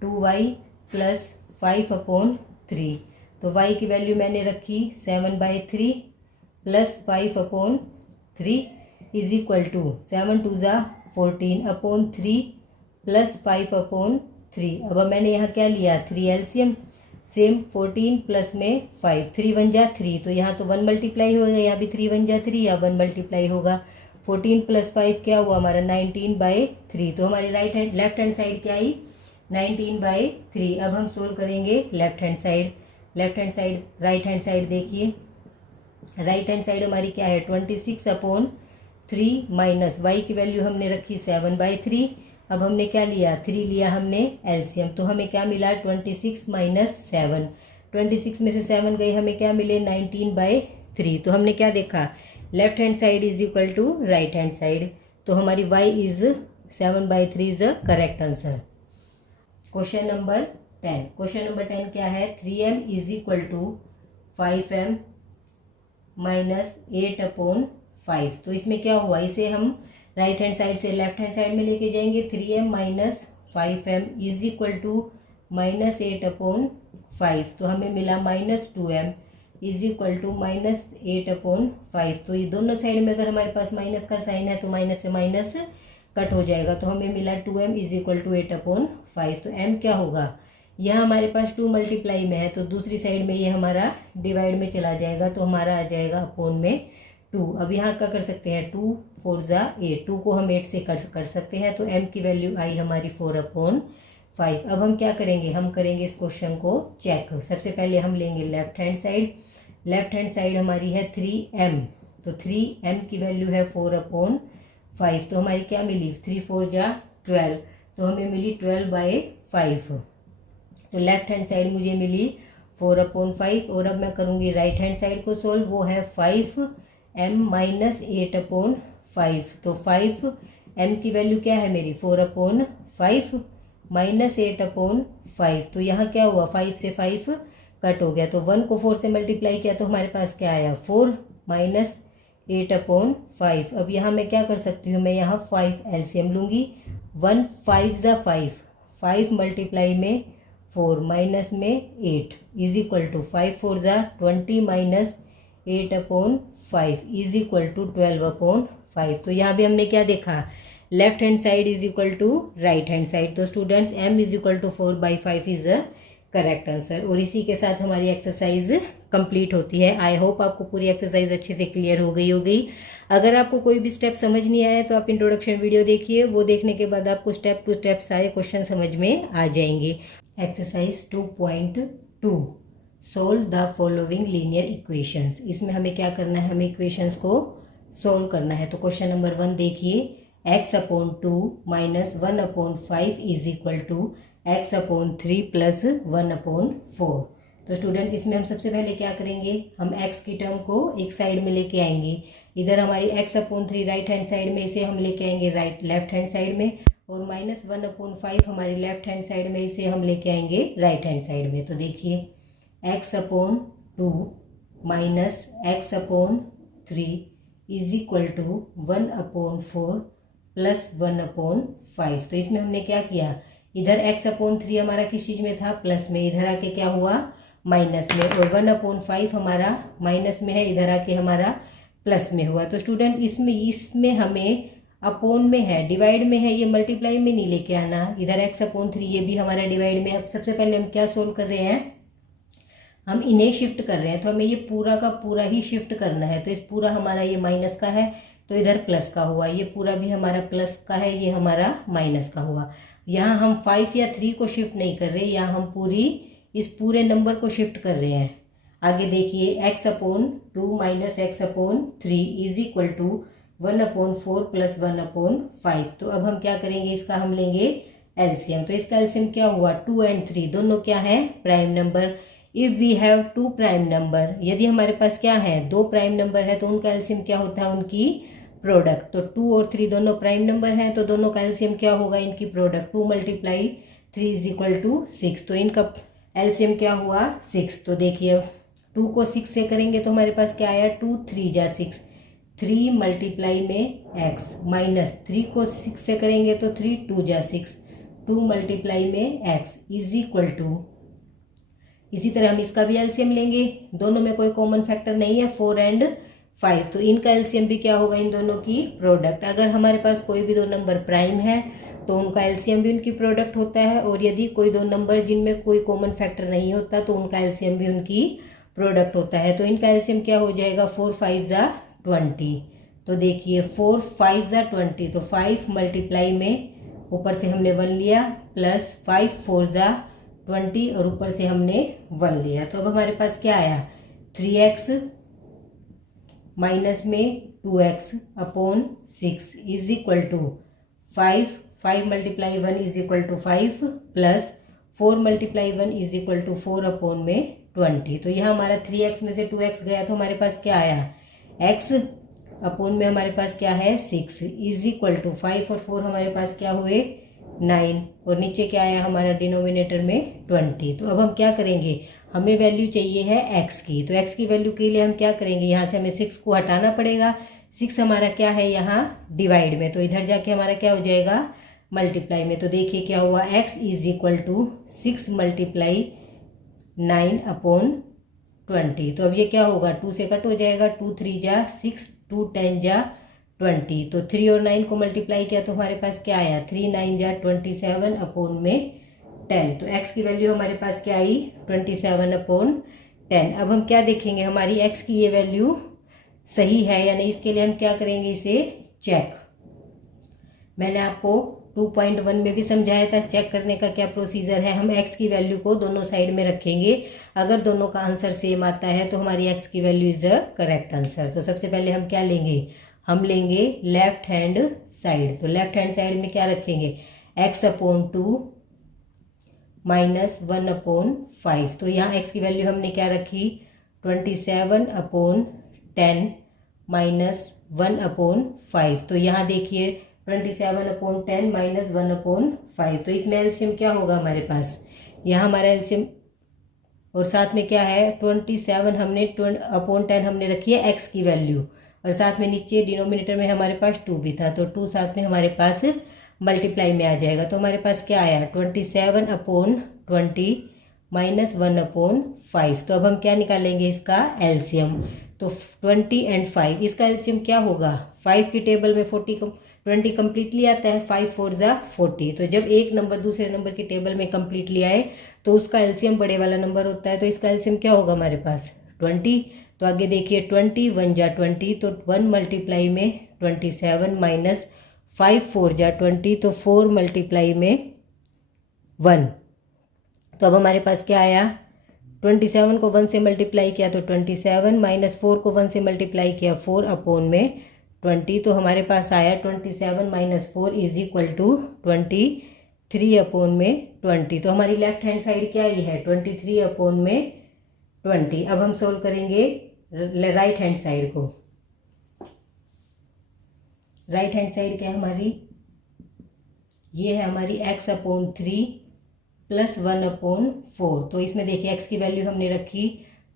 2y प्लस 5 अपॉन 3। तो y की वैल्यू मैंने रखी 7/3 plus 5 upon 3 is equal to 7 2 जा 14 अपॉन 3 प्लस 5 अपॉन 3। अब मैंने यहाँ क्या लिया, 3 एलसीएम। सेम 14 प्लस में 5, 3 1 जा 3, तो यहाँ तो 1 मल्टीप्लाई होगा, यहाँ भी 3 1 जा 3 या 1 मल्टीप्लाई होगा। 14 प्लस 5 क्या हुआ हमारा 19/3, तो हमारी लेफ्ट हैंड साइड क्या आई 19/3। अब हम सोल्व करेंगे left hand side. Right hand side देखिए, राइट हैंड साइड हमारी क्या है 26/3 माइनस वाई की वैल्यू हमने रखी 7/3। अब हमने क्या लिया 3 लिया हमने एलसीएम, तो हमें क्या मिला 26 माइनस 7, 26 में से 7 गई, हमें क्या मिले 19/3। तो हमने क्या देखा left hand side is equal to right hand side, तो हमारी y is 7/3 is a correct answer. Question number 10 क्या है 3m is equal to 5m minus 8/5। तो इसमें क्या हुआ, इसे हम राइट हैंड साइड से लेफ्ट हैंड साइड में लेके जाएंगे। 3m minus 5m is equal to minus 8/5, तो हमें मिला minus 2m is equal to minus 8/5। तो ये दोनों साइड में अगर हमारे पास माइनस का साइन है तो माइनस से माइनस कट हो जाएगा, तो हमें मिला 2m इज इक्वल टू 8/5। तो m क्या होगा, यहाँ हमारे पास 2 मल्टीप्लाई में है तो दूसरी साइड में ये हमारा डिवाइड में चला जाएगा, तो हमारा आ जाएगा अपोन में 2। अब यहाँ क्या कर सकते हैं 2 4 जा 8, 2 को हम 8 से कर सकते हैं, तो m की वैल्यू आई हमारी 4/5। अब हम क्या करेंगे, हम करेंगे इस क्वेश्चन को चेक। सबसे पहले हम लेंगे लेफ्ट हैंड साइड हमारी है 3m, तो 3m की वैल्यू है 4/5, तो हमारी क्या मिली 3 4 जा 12, तो हमें मिली 12/5। तो लेफ्ट हैंड साइड मुझे मिली 4/5। और अब मैं करूँगी राइट हैंड साइड को सोल्व, वो है 5m माइनस 8/5। तो 5m की वैल्यू क्या है मेरी 4/5 माइनस 8/5, तो यहाँ क्या हुआ 5 से 5 कट हो गया, तो 1 को 4 से मल्टीप्लाई किया तो हमारे पास क्या आया 4 माइनस 8/5। अब यहाँ मैं क्या कर सकती हूँ, मैं यहाँ 5 एलसीएम लूँगी। 1 5 जा 5 मल्टीप्लाई में 4 माइनस में 8 इज इक्वल टू 5 4 जा 20 माइनस 8/5 इज इक्वल टू 12/5। तो यहाँ भी हमने क्या देखा left hand side is equal to right hand side, तो students m is equal to 4/5 is a correct answer. और इसी के साथ हमारी एक्सरसाइज कंप्लीट होती है। आई होप आपको पूरी एक्सरसाइज अच्छे से क्लियर हो गई होगी। अगर आपको कोई भी स्टेप समझ नहीं आया तो आप इंट्रोडक्शन वीडियो देखिए, वो देखने के बाद आपको स्टेप टू स्टेप सारे क्वेश्चन समझ में आ जाएंगे। Exercise 2.2 solve the following linear equations. इसमें हमें क्या करना है, हमें इक्वेशंस को सोल्व करना है। तो क्वेश्चन नंबर 1 देखिए, x/2 minus 1/5 is equal to x/3 plus 1/4। तो स्टूडेंट्स इसमें हम सबसे पहले क्या करेंगे, हम x की टर्म को एक साइड में लेके आएंगे। इधर हमारी x/3 राइट हैंड साइड में, इसे हम लेके आएंगे लेफ्ट हैंड साइड में, और माइनस 1/5 हमारी लेफ्ट हैंड साइड में, इसे हम लेके आएंगे राइट हैंड साइड में। तो देखिए x/2 minus x/3 is equal to 1/4 plus 1/5। तो इसमें हमने क्या किया, इधर x/3 हमारा किस चीज़ में था प्लस में, इधर आके क्या हुआ माइनस में, और 1/5 हमारा माइनस में है, इधर आके हमारा प्लस में हुआ। तो स्टूडेंट्स इसमें हमें अपोन में है, डिवाइड में है, ये मल्टीप्लाई में नहीं लेके आना। इधर x/3 ये भी हमारा डिवाइड में। अब सबसे पहले हम क्या सोल्व कर रहे हैं, हम इन्हें शिफ्ट कर रहे हैं, तो हमें ये पूरा का पूरा ही शिफ्ट करना है। तो इस पूरा हमारा ये माइनस का है तो इधर प्लस का हुआ, ये पूरा भी हमारा प्लस का है, ये हमारा माइनस का हुआ। यहाँ हम 5 या 3 को शिफ्ट नहीं कर रहे, यहाँ हम इस पूरे नंबर को शिफ्ट कर रहे हैं। आगे देखिए x/2 minus x/3 is equal to 1/4 plus 1/5। तो अब हम क्या करेंगे, इसका हम लेंगे एलसीएम। तो इसका एलसीएम क्या हुआ 2 और 3 दोनों क्या है prime number. If we have 2 prime number, यदि हमारे पास क्या है 2 प्राइम नंबर है तो उनका एलसीएम क्या होता है उनकी प्रोडक्ट। तो 2 और 3 दोनों प्राइम नंबर हैं, तो दोनों का एलसीएम क्या होगा इनकी product. 2 multiply 3 is equal to 6, तो इनका एलसीएम क्या हुआ 6। तो देखिए 2 को 6 से करेंगे तो हमारे पास क्या आया 2 3 जा 6, 3 मल्टीप्लाई में x माइनस 3 को 6 से करेंगे तो 3 2 जा 6, 2 मल्टीप्लाई में x इज इक्वल टू, इसी तरह हम इसका भी एलसीएम लेंगे। दोनों में कोई कॉमन फैक्टर नहीं है 4 और 5, तो इनका एलसीएम भी क्या होगा इन दोनों की प्रोडक्ट। अगर हमारे पास कोई भी दो नंबर प्राइम है तो उनका एलसीएम भी उनकी प्रोडक्ट होता है, और यदि कोई दो नंबर जिनमें कोई कॉमन फैक्टर नहीं होता तो उनका एलसीएम भी उनकी प्रोडक्ट होता है। तो इनका एलसीएम क्या हो जाएगा, 4 5 ज़ा 20। तो देखिए 4 5 ज़ा 20, तो 5 मल्टीप्लाई में ऊपर से हमने 1 लिया, प्लस 5 4 ज़ा 20 और ऊपर से हमने 1 लिया। तो अब हमारे पास क्या आया, 3x माइनस में 2x upon 6 is equal to 5 multiply 1 is equal to 5 plus 4 multiply 1 is equal to 4 upon में 20। तो यहाँ हमारा 3x में से 2x गया तो हमारे पास क्या आया, x अपॉन में हमारे पास क्या है 6 इज इक्वल टू 5 और 4 हमारे पास क्या हुए 9, और नीचे क्या आया हमारा डिनोमिनेटर में 20। तो अब हम क्या करेंगे, हमें वैल्यू चाहिए है x की, तो x की वैल्यू के लिए हम क्या करेंगे, यहाँ से हमें 6 को हटाना पड़ेगा। 6 हमारा क्या है यहाँ डिवाइड में, तो इधर जाके हमारा क्या हो जाएगा मल्टीप्लाई में। तो देखिए क्या हुआ, x is equal to 6 multiply 9 upon 20। तो अब ये क्या होगा, 2 से कट हो जाएगा, 2 3 जा 6, 2 10 जा 20। तो 3 और 9 को मल्टीप्लाई किया तो हमारे पास क्या आया, 3 9 जा 27 अपॉन में 10। तो x की वैल्यू हमारे पास क्या आई, 27 अपॉन 10। अब हम क्या देखेंगे, हमारी x की ये वैल्यू सही है या नहीं, इसके लिए हम क्या करेंगे, इसे चेक। मैंने आपको 2.1 में भी समझाया था चेक करने का क्या प्रोसीजर है। हम x की वैल्यू को दोनों साइड में रखेंगे, अगर दोनों का आंसर सेम आता है तो हमारी x की value is the correct answer. तो सबसे पहले हम क्या लेंगे, हम लेंगे लेफ्ट हैंड साइड। तो लेफ्ट हैंड साइड में क्या रखेंगे, x अपॉन 2 माइनस 1 अपॉन 5। तो यहाँ x की वैल्यू हमने क्या रखी, 27 अपॉन 10 माइनस 1 अपॉन 5। तो यहाँ देखिए 27 अपॉन 10 माइनस 1 अपॉन 5, तो इसमें एलसीएम क्या होगा हमारे पास, यहाँ हमारा एलसीएम, और साथ में क्या है 27 हमने अपॉन 10 हमने रखी है x की वैल्यू, और साथ में नीचे डिनोमिनेटर में हमारे पास 2 भी था, तो 2 साथ में हमारे पास मल्टीप्लाई में आ जाएगा। तो हमारे पास क्या आया, 27 अपॉन 20 माइनस 1 अपॉन 5। तो अब हम क्या निकालेंगे इसका एलसीएम, तो 20 एंड 5, इसका एलसीएम क्या होगा, 5 की टेबल में 20 कंप्लीटली आता है, 5 4 ज़ा 40। तो जब एक नंबर दूसरे नंबर की टेबल में कंप्लीटली आए तो उसका एलसीएम बड़े वाला नंबर होता है, तो इसका एलसीएम क्या होगा हमारे पास 20। तो आगे देखिए 20 1 जा 20, तो 1 मल्टीप्लाई में 27 माइनस 5 4 जा 20, तो 4 मल्टीप्लाई में 1। तो अब हमारे पास क्या आया, 27 को 1 से मल्टीप्लाई किया तो 27 माइनस 4 को 1 से मल्टीप्लाई किया 4 अपॉन में 20। तो हमारे पास आया 27 minus 4 is equal to 23 upon में 20। तो हमारी लेफ्ट हैंड साइड क्या आई है 23 अपॉन में 20। अब हम सोल्व करेंगे राइट हैंड साइड को। राइट हैंड साइड क्या है हमारी, ये है हमारी x अपॉन 3 प्लस 1 अपॉन 4। तो इसमें देखिए x की वैल्यू हमने रखी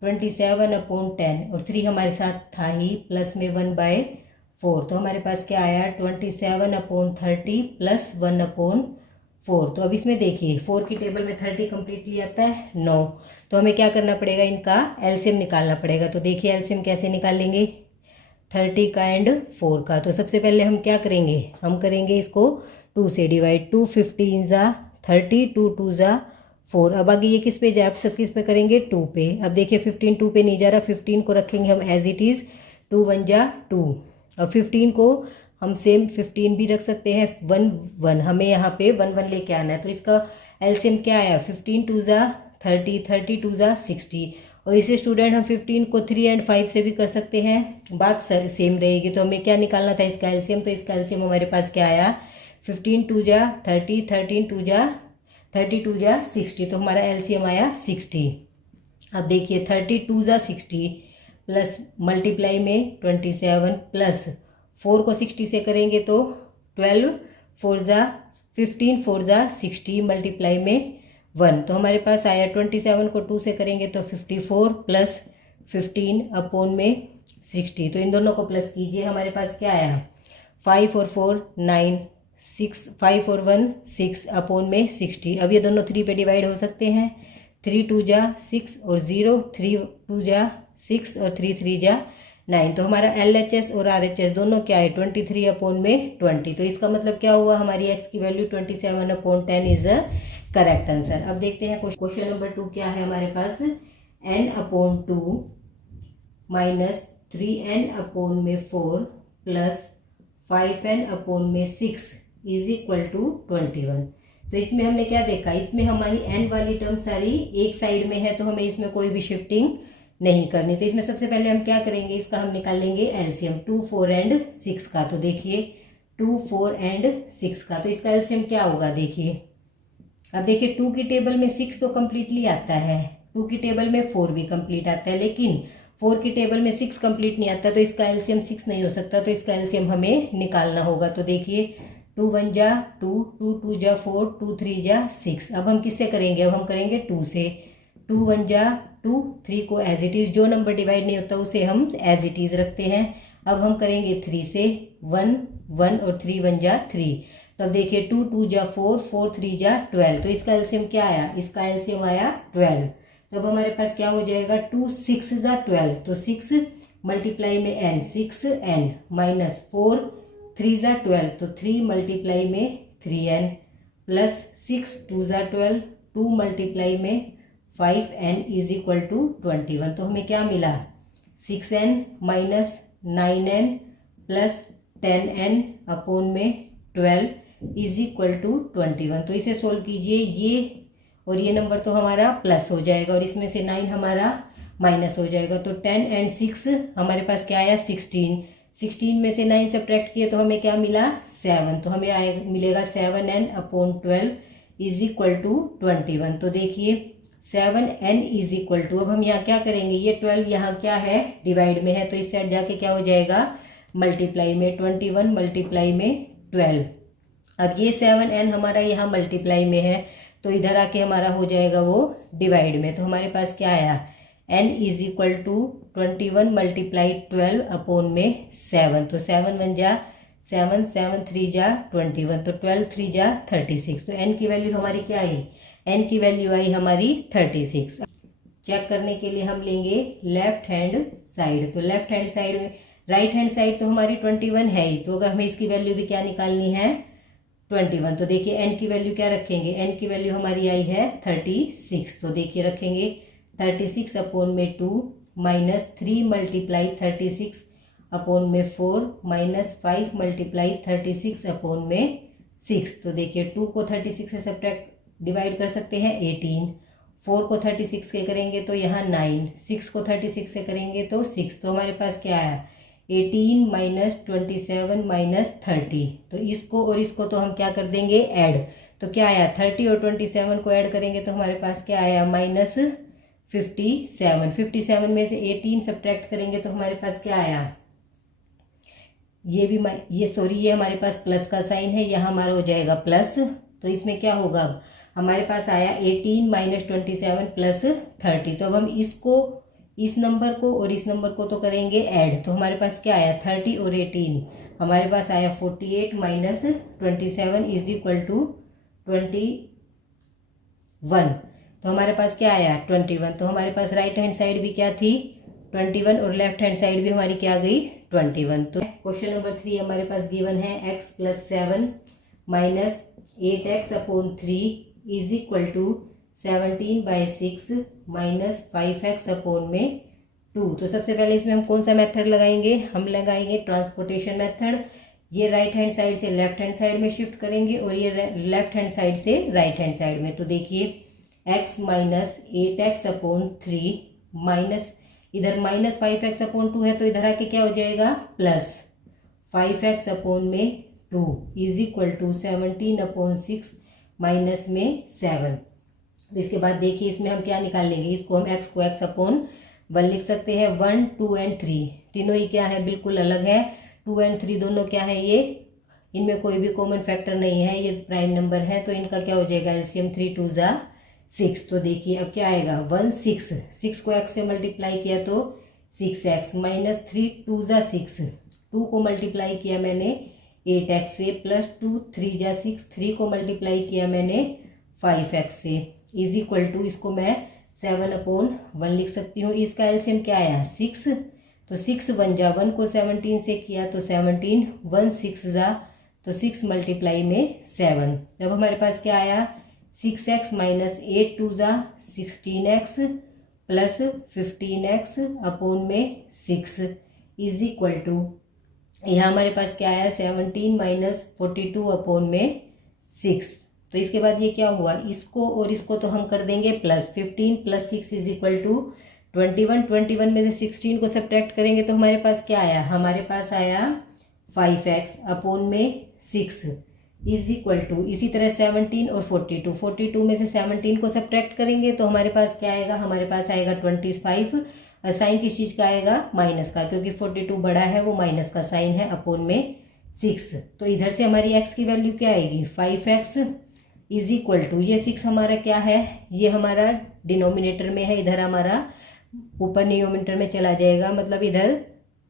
27 अपॉन 10 और 3 हमारे साथ था ही, प्लस में 1/4। तो हमारे पास क्या आया 27 अपॉन 30 प्लस 1 अपॉन 4। तो अब इसमें देखिए 4 की टेबल में 30 कंप्लीटली आता है 9। तो हमें क्या करना पड़ेगा, इनका एलसीएम निकालना पड़ेगा। तो देखिए एलसीएम कैसे निकालेंगे, 30 का एंड 4 का। तो सबसे पहले हम क्या करेंगे, हम करेंगे इसको 2 से डिवाइड, 2 15 ज़ा 30, 2 2 ज़ा 4। अब आगे ये किस पे जाए, आप सब किस पे करेंगे 2 पे। अब देखिए 15 2 पे नहीं जा रहा, 15 को रखेंगे हम एज इट इज़, 2 1 जा 2। अब 15 को हम सेम 15 भी रख सकते हैं, 1 1 हमें यहाँ पे 1 1 लेके आना है। तो इसका एलसीएम क्या आया 15 2 ज़ा 30, 30 2 ज़ा 60। और इसे स्टूडेंट हम 15 को 3 एंड 5 से भी कर सकते हैं, बात सेम रहेगी। तो हमें क्या निकालना था इसका एलसीएम, तो इसका एलसीएम हमारे पास क्या आया 15 2 जा 30, 13 2 जा 32 जा 60। तो हमारा एलसीएम आया 60। अब देखिए 32 जा 60 प्लस मल्टीप्लाई में 27 प्लस 4 को 60 से करेंगे तो 12 4 जा 15 4 जा 60 मल्टीप्लाई में 1। तो हमारे पास आया 27 को 2 से करेंगे तो 54 प्लस 15 अपॉन में 60। तो इन दोनों को प्लस कीजिए, हमारे पास क्या आया 5 और 4 9, 6 5 और 1 6 अपॉन में 60। अब ये दोनों 3 पे डिवाइड हो सकते हैं, 3 2 जा 6 और 0, 3 2 जा 6 और 3 3 जा 9। तो हमारा LHS और RHS दोनों क्या है 23/20। तो इसका मतलब क्या हुआ, हमारी x की value 27/10 is a correct answer. अब देखते हैं क्वेश्चन नंबर 2 क्या है हमारे पास। n/2 minus 3n/4 plus 5n/6 is equal to 21। तो इसमें हमने क्या देखा, इसमें हमारी n वाली टर्म सारी एक साइड में है, तो हमें इसमें कोई भी शिफ्टिंग नहीं करनी। तो इसमें सबसे पहले हम क्या करेंगे, इसका हम निकालेंगे एलसीएम 2, 4 एंड 6 का। तो देखिए 2, 4 एंड 6 का, तो इसका एलसीएम क्या होगा देखिए। अब देखिए 2 की टेबल में 6 तो कंप्लीटली आता है, 2 की टेबल में 4 भी कंप्लीट आता है, लेकिन 4 की टेबल में 6 कंप्लीट नहीं आता, तो इसका एलसीएम 6 नहीं हो सकता। तो इसका एलसीएम हमें निकालना होगा। तो देखिए 2 1 जा 2, 2 2 जा 4, 2 3 जा 6। अब हम किससे करेंगे, अब हम करेंगे 2 से। 2 1 जा 2, 3 को एज इट इज, जो नंबर डिवाइड नहीं होता उसे हम एज इट इज रखते हैं। अब हम करेंगे 3 से, 1 1 और 3 1 जा 3। तो अब देखिए 2 2 जा 4, 4 3 जा 12। तो इसका एलसीएम क्या आया, इसका एलसीएम आया 12। तो अब हमारे पास क्या हो जाएगा, 2 6 जा 12। तो 6 मल्टीप्लाई में n, 6n माइनस 4 3 जा 12। तो 3 मल्टीप्लाई में 3n प्लस 6 2 जा 12, 2 मल्टीप्लाई में 5n इज इक्वल टू 21। तो हमें क्या मिला, 6n minus 9n plus 10n upon में 12 इज इक्वल टू 21। तो इसे सोल्व कीजिए, ये और ये नंबर तो हमारा प्लस हो जाएगा और इसमें से 9 हमारा माइनस हो जाएगा। तो 10 एंड 6 हमारे पास क्या आया 16। 16 में से 9 सब्ट्रैक्ट किए तो हमें क्या मिला 7। तो हमें मिलेगा 7n/12 इज इक्वल टू 21। तो देखिए 7n इज इक्वल टू, अब हम यहाँ क्या करेंगे, ये 12 यहाँ क्या है डिवाइड में है, तो इस साइड जाके क्या हो जाएगा मल्टीप्लाई में, 21 मल्टीप्लाई में 12। अब ये 7n हमारा यहाँ मल्टीप्लाई में है, तो इधर आके हमारा हो जाएगा वो डिवाइड में। तो हमारे पास क्या आया, n is equal to 21 multiply 12 upon में 7। तो 7 1 जा 7, 7 3 जा 21। तो 12 3 जा 36। तो n की वैल्यू हमारी क्या आई, n की वैल्यू आई हमारी 36। चेक करने के लिए हम लेंगे लेफ्ट हैंड साइड। तो लेफ्ट हैंड साइड में, राइट हैंड साइड तो हमारी 21 है ही, तो अगर हमें इसकी वैल्यू भी क्या निकालनी है 21। तो देखिए n की वैल्यू क्या रखेंगे, n की वैल्यू हमारी आई है 36। तो देखिए रखेंगे 36 अपॉन में 2 माइनस 3 मल्टीप्लाई 36 अपॉन में 4 माइनस 5 मल्टीप्लाई 36 अपॉन में 6। तो देखिए 2 को 36 से सब्ट्रैक्ट डिवाइड कर सकते हैं 18, 4 को 36 से करेंगे तो यहाँ 9, 6 को 36 से करेंगे तो 6। तो हमारे पास क्या आया 18 माइनस 27 माइनस 30। तो इसको और इसको तो हम क्या कर देंगे ऐड। तो क्या आया 30 और 27 को ऐड करेंगे तो हमारे पास क्या आया माइनस 57। 57 में से 18 सब्ट्रैक्ट करेंगे तो हमारे पास क्या आया, ये भी ये हमारे पास प्लस का साइन है, यहाँ हमारा हो जाएगा प्लस। तो इसमें क्या होगा, अब हमारे पास आया 18 माइनस 27 प्लस 30। तो अब हम इसको, इस नंबर को और इस नंबर को तो करेंगे ऐड। तो हमारे पास क्या आया 30 और 18 हमारे पास आया 48 माइनस 27 इज इक्वल टू 21। तो हमारे पास क्या आया 21। तो हमारे पास राइट हैंड साइड भी क्या थी 21 और लेफ्ट हैंड साइड भी हमारी क्या गई 21। तो क्वेश्चन नंबर 3 हमारे पास गिवन है x plus 7 minus 8x upon 3 is equal to 17/6 minus 5x upon में 2। तो सबसे पहले इसमें हम कौन सा मेथड लगाएंगे, हम लगाएंगे ट्रांसपोर्टेशन मेथड। ये राइट हैंड साइड से लेफ्ट हैंड साइड में शिफ्ट करेंगे और ये लेफ्ट हैंड साइड से राइट हैंड साइड में। तो देखिए x minus 8x upon 3 minus, इधर माइनस 5x अपॉन 2 है तो इधर आके क्या हो जाएगा प्लस 5x अपॉन में 2 इज इक्वल टू 17/6 माइनस में 7। तो इसके बाद देखिए इसमें हम क्या निकाल लेंगे, इसको हम x को x अपॉन 1 लिख सकते हैं। 1 2 एंड 3 तीनों ही क्या है बिल्कुल अलग है, 2 एंड 3 दोनों क्या है, ये इनमें कोई भी कॉमन फैक्टर नहीं है, ये प्राइम नंबर है। तो इनका क्या हो जाएगा एलसीएम 3 2 जा 6। तो देखिए अब क्या आएगा 1 6, 6 को x से मल्टीप्लाई किया तो 6x माइनस 3 2 जा 6, 2 को मल्टीप्लाई किया मैंने 8x से प्लस 2 3 जा 6, 3 को मल्टीप्लाई किया मैंने 5x से इज इक्वल टू, इसको मैं 7/1 लिख सकती हूँ। इसका एलसीएम क्या आया 6, तो 6 1 जा 1 को 17 से किया तो 17, 1 6 जा तो 6 मल्टीप्लाई में 7। तब हमारे पास क्या आया 6x माइनस 8 2 जा 16x प्लस 15x अपोन में 6 इज इक्वल टू, यहाँ हमारे पास क्या आया 17 माइनस 42 अपोन में 6। तो इसके बाद ये क्या हुआ, इसको और इसको तो हम कर देंगे plus, 15 plus 6 is equal to 21। 21 में से 16 को सब्ट्रैक्ट करेंगे तो हमारे पास क्या आया, हमारे पास आया 5x अपोन में 6 इज इक्वल टू, इसी तरह 17 और 42, 42 में से 17 को सब्ट्रैक्ट करेंगे तो हमारे पास क्या आएगा, हमारे पास आएगा 25। और साइन किस चीज़ का आएगा, माइनस का, क्योंकि 42 बड़ा है वो माइनस का साइन है अपोन में 6। तो इधर से हमारी x की वैल्यू क्या आएगी 5x इज इक्वल टू, ये 6 हमारा क्या है, ये हमारा डिनोमिनेटर में है, इधर हमारा ऊपर न्यूमरेटर में चला जाएगा, मतलब इधर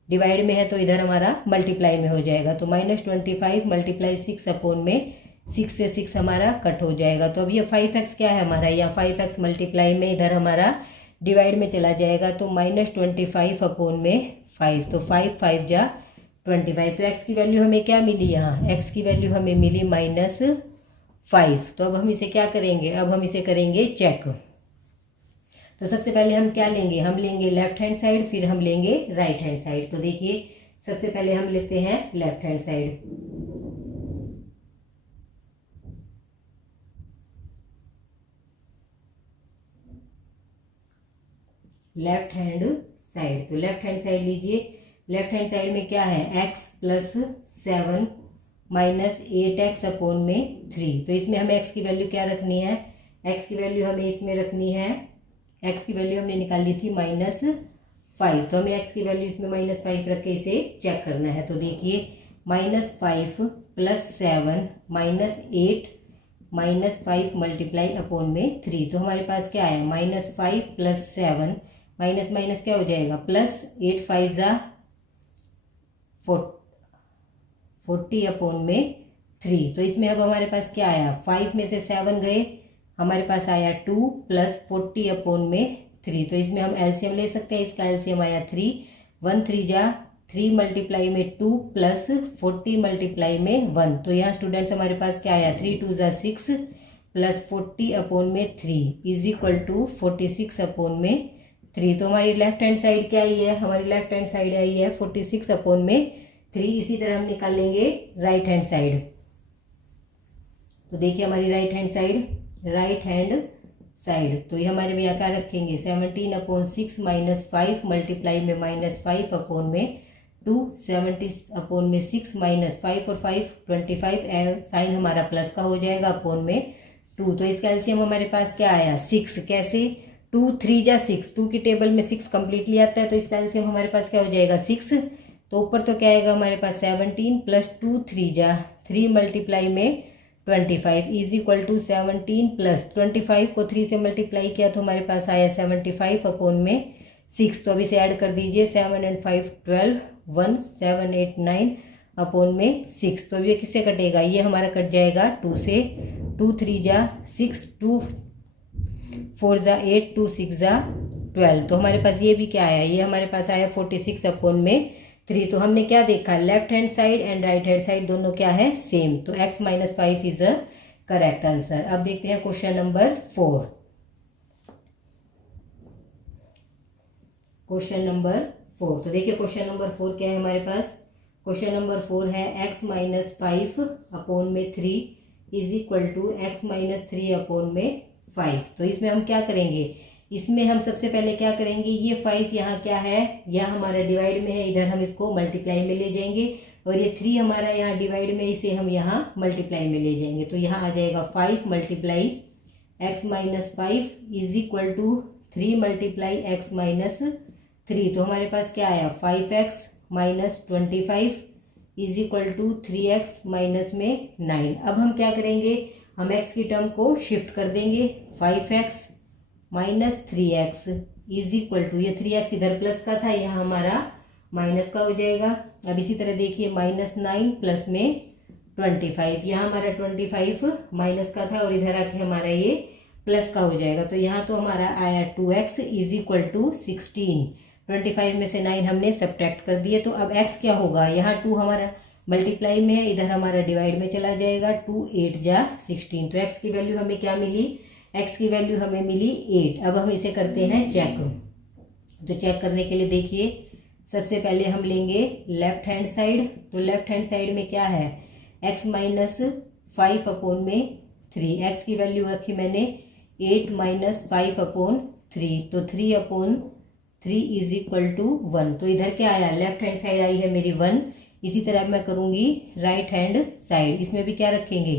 डिवाइड में है तो इधर हमारा मल्टीप्लाई में हो जाएगा। तो -25 मल्टीप्लाई 6 अपोन में 6 से 6 हमारा कट हो जाएगा। तो अब ये 5x क्या है हमारा, या 5x मल्टीप्लाई में इधर हमारा डिवाइड में चला जाएगा तो -25 अपोन में 5, तो 5 5 जा 25। तो x की वैल्यू हमें क्या मिली, यहाँ x की वैल्यू हमें मिली -5। तो अब हम इसे क्या करेंगे, अब हम इसे करेंगे चेक। तो सबसे पहले हम क्या लेंगे, हम लेंगे लेफ्ट हैंड साइड, फिर हम लेंगे राइट हैंड साइड। तो देखिए सबसे पहले हम लेते हैं left hand side. Left hand side, तो लेफ्ट हैंड साइड लीजिए। लेफ्ट हैंड साइड में क्या है, x plus 7 minus 8x upon में 3। तो इसमें हमें x की वैल्यू क्या रखनी है, x की वैल्यू हमें इसमें रखनी है, x की वैल्यू हमने निकाल ली थी -5। तो हमें x की वैल्यू इसमें -5 रख के इसे चेक करना है। तो देखिए -5 प्लस 7 माइनस 8 -5 मल्टीप्लाई अपोन में 3। तो हमारे पास क्या आया, -5 प्लस 7 माइनस माइनस क्या हो जाएगा प्लस, 8 5 जा 40 अपोन में 3। तो इसमें अब हमारे पास क्या आया, 5 में से 7 गए, हमारे पास आया 2 प्लस 40 अपोन में 3। तो इसमें हम एलसीएम ले सकते हैं, इसका एलसीएम आया 3, 1 3 जा 3 मल्टीप्लाई में 2 प्लस 40 मल्टीप्लाई में 1। तो यहाँ स्टूडेंट्स हमारे पास क्या आया, 3 2 जा 6 प्लस 40 अपोन में 3 इज इक्वल टू 46 अपोन में 3। तो हमारी लेफ्ट हैंड साइड क्या आई है, हमारी लेफ्ट हैंड साइड आई है 46 अपोन में 3। इसी तरह हम निकाल लेंगे राइट हैंड साइड। तो देखिए हमारी राइट हैंड साइड, तो ये हमारे में यहाँ क्या रखेंगे, 17 अपोन 6 माइनस 5 मल्टीप्लाई में -5 अपोन में 2, 70 अपोन में 6 माइनस 5 और 5 25, साइन हमारा प्लस का हो जाएगा अपोन में 2। तो इसका एलसीएम हमारे पास क्या आया 6। कैसे, 2 3 जा 6, 2 की टेबल में 6 कम्प्लीटली आता है, तो इसका एलसीएम हमारे पास क्या हो जाएगा 6। तो ऊपर तो क्या आएगा हमारे पास 17 प्लस 2 3 जा 3 मल्टीप्लाई में 25 इज इक्वल टू 17 प्लस 25 को 3 से मल्टीप्लाई किया तो हमारे पास आया 75 अपोन में 6। तो अभी से ऐड कर दीजिए, 7 and 5 12, 1 7 8 9 अपोन में 6। तो अब ये किससे कटेगा, ये हमारा कट जाएगा 2 से, 2 3 जा 6, 2 4 जा 8, 2 6 जा 12। तो हमारे पास ये भी क्या आया, ये हमारे पास आया 46 अपोन में 3। तो हमने क्या देखा, left hand side and right hand side दोनों क्या है सेम। तो x - 5 is a correct answer. अब देखते हैं क्वेश्चन नंबर 4। क्वेश्चन नंबर 4, तो देखिए क्वेश्चन नंबर 4 क्या है हमारे पास, क्वेश्चन नंबर 4 है x - 5 अपोन में 3 is equal to x - 3 upon में 5। तो इसमें हम क्या करेंगे, इसमें हम सबसे पहले क्या करेंगे, ये 5 यहाँ क्या है, यह हमारा डिवाइड में है, इधर हम इसको मल्टीप्लाई में ले जाएंगे, और ये 3 हमारा यहाँ डिवाइड में, इसे हम यहाँ मल्टीप्लाई में ले जाएंगे। तो यहाँ आ जाएगा 5 multiply x - 5 is equal to 3 multiply x - 3। तो हमारे पास क्या आया, 5x - 25 is equal to 3x minus में 9। अब हम क्या करेंगे, हम x की टर्म को शिफ्ट कर देंगे, 5x minus 3x is equal to, ये 3x इधर प्लस का था, यहाँ हमारा माइनस का हो जाएगा। अब इसी तरह देखिए -9 प्लस में 25, यहाँ हमारा 25 माइनस का था और इधर आके हमारा ये प्लस का हो जाएगा। तो यहाँ तो हमारा आया 2x इज इक्वल टू 16। 25 में से 9 हमने सब्ट्रैक्ट कर दिए। तो अब x क्या होगा, यहाँ 2 हमारा मल्टीप्लाई में है, इधर हमारा डिवाइड में चला जाएगा। 2 8 जा 16। तो x की वैल्यू हमें क्या मिली, x की वैल्यू हमें मिली 8। अब हम इसे करते हैं चेक। तो चेक करने के लिए देखिए, सबसे पहले हम लेंगे लेफ्ट हैंड साइड। तो लेफ्ट हैंड साइड में क्या है, x माइनस 5 अपॉन में 3। x की वैल्यू रखी मैंने 8 माइनस 5 अपॉन 3, तो 3 अपॉन 3 इज इक्वल टू 1। तो इधर क्या आया, लेफ्ट हैंड साइड आई है मेरी 1। इसी तरह मैं करूँगी राइट हैंड साइड, इसमें भी क्या रखेंगे,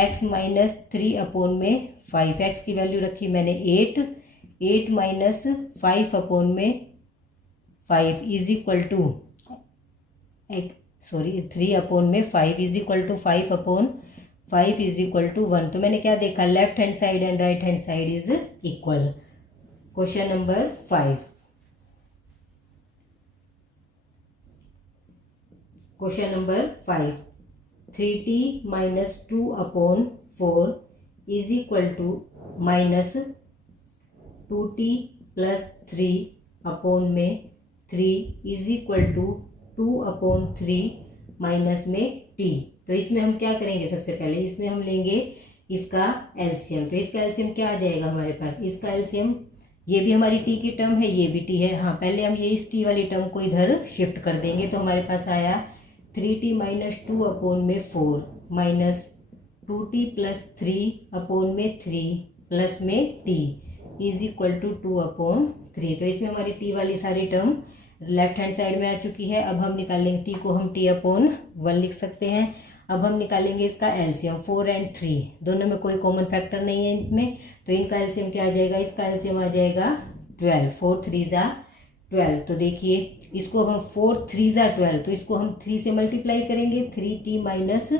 x माइनस 3 अपॉन में 5। x की वैल्यू रखी मैंने 8 माइनस 5 अपॉन में 5 इज इक्वल टू 3 अपॉन में 5 is equal to 5 upon 5 is equal to 1। तो मैंने क्या देखा, left hand side and right hand side is equal. Question number 5। Question number 5, 3t minus 2 upon 4 is equal to minus 2t plus 3 upon में 3 is equal to 2 upon 3 minus में t। तो इसमें हम क्या करेंगे, सबसे पहले इसमें हम लेंगे इसका एलसीएम। तो इसका एलसीएम क्या आ जाएगा हमारे पास, इसका एलसीएम, ये भी हमारी t की टर्म है, ये भी t है। हाँ, पहले हम ये इस t वाली टर्म को इधर शिफ्ट कर देंगे। तो हमारे पास आया 3t माइनस 2 अपॉन में 4 माइनस 2t प्लस 3 अपॉन में 3 प्लस में t is equal to 2 upon 3। तो इसमें हमारी t वाली सारी टर्म लेफ्ट हैंड साइड में आ चुकी है। अब हम निकालेंगे t को, हम t अपॉन 1 लिख सकते हैं। अब हम निकालेंगे इसका एलसीएम, 4 एंड 3 दोनों में कोई कॉमन फैक्टर नहीं है इनमें, तो इनका एलसीएम क्या आ जाएगा, इसका एलसीएम आ जाएगा 12। 4 3 जा 12। तो देखिए इसको हम 4 3 जा 12, तो इसको हम 3 से मल्टीप्लाई करेंगे, 3t माइनस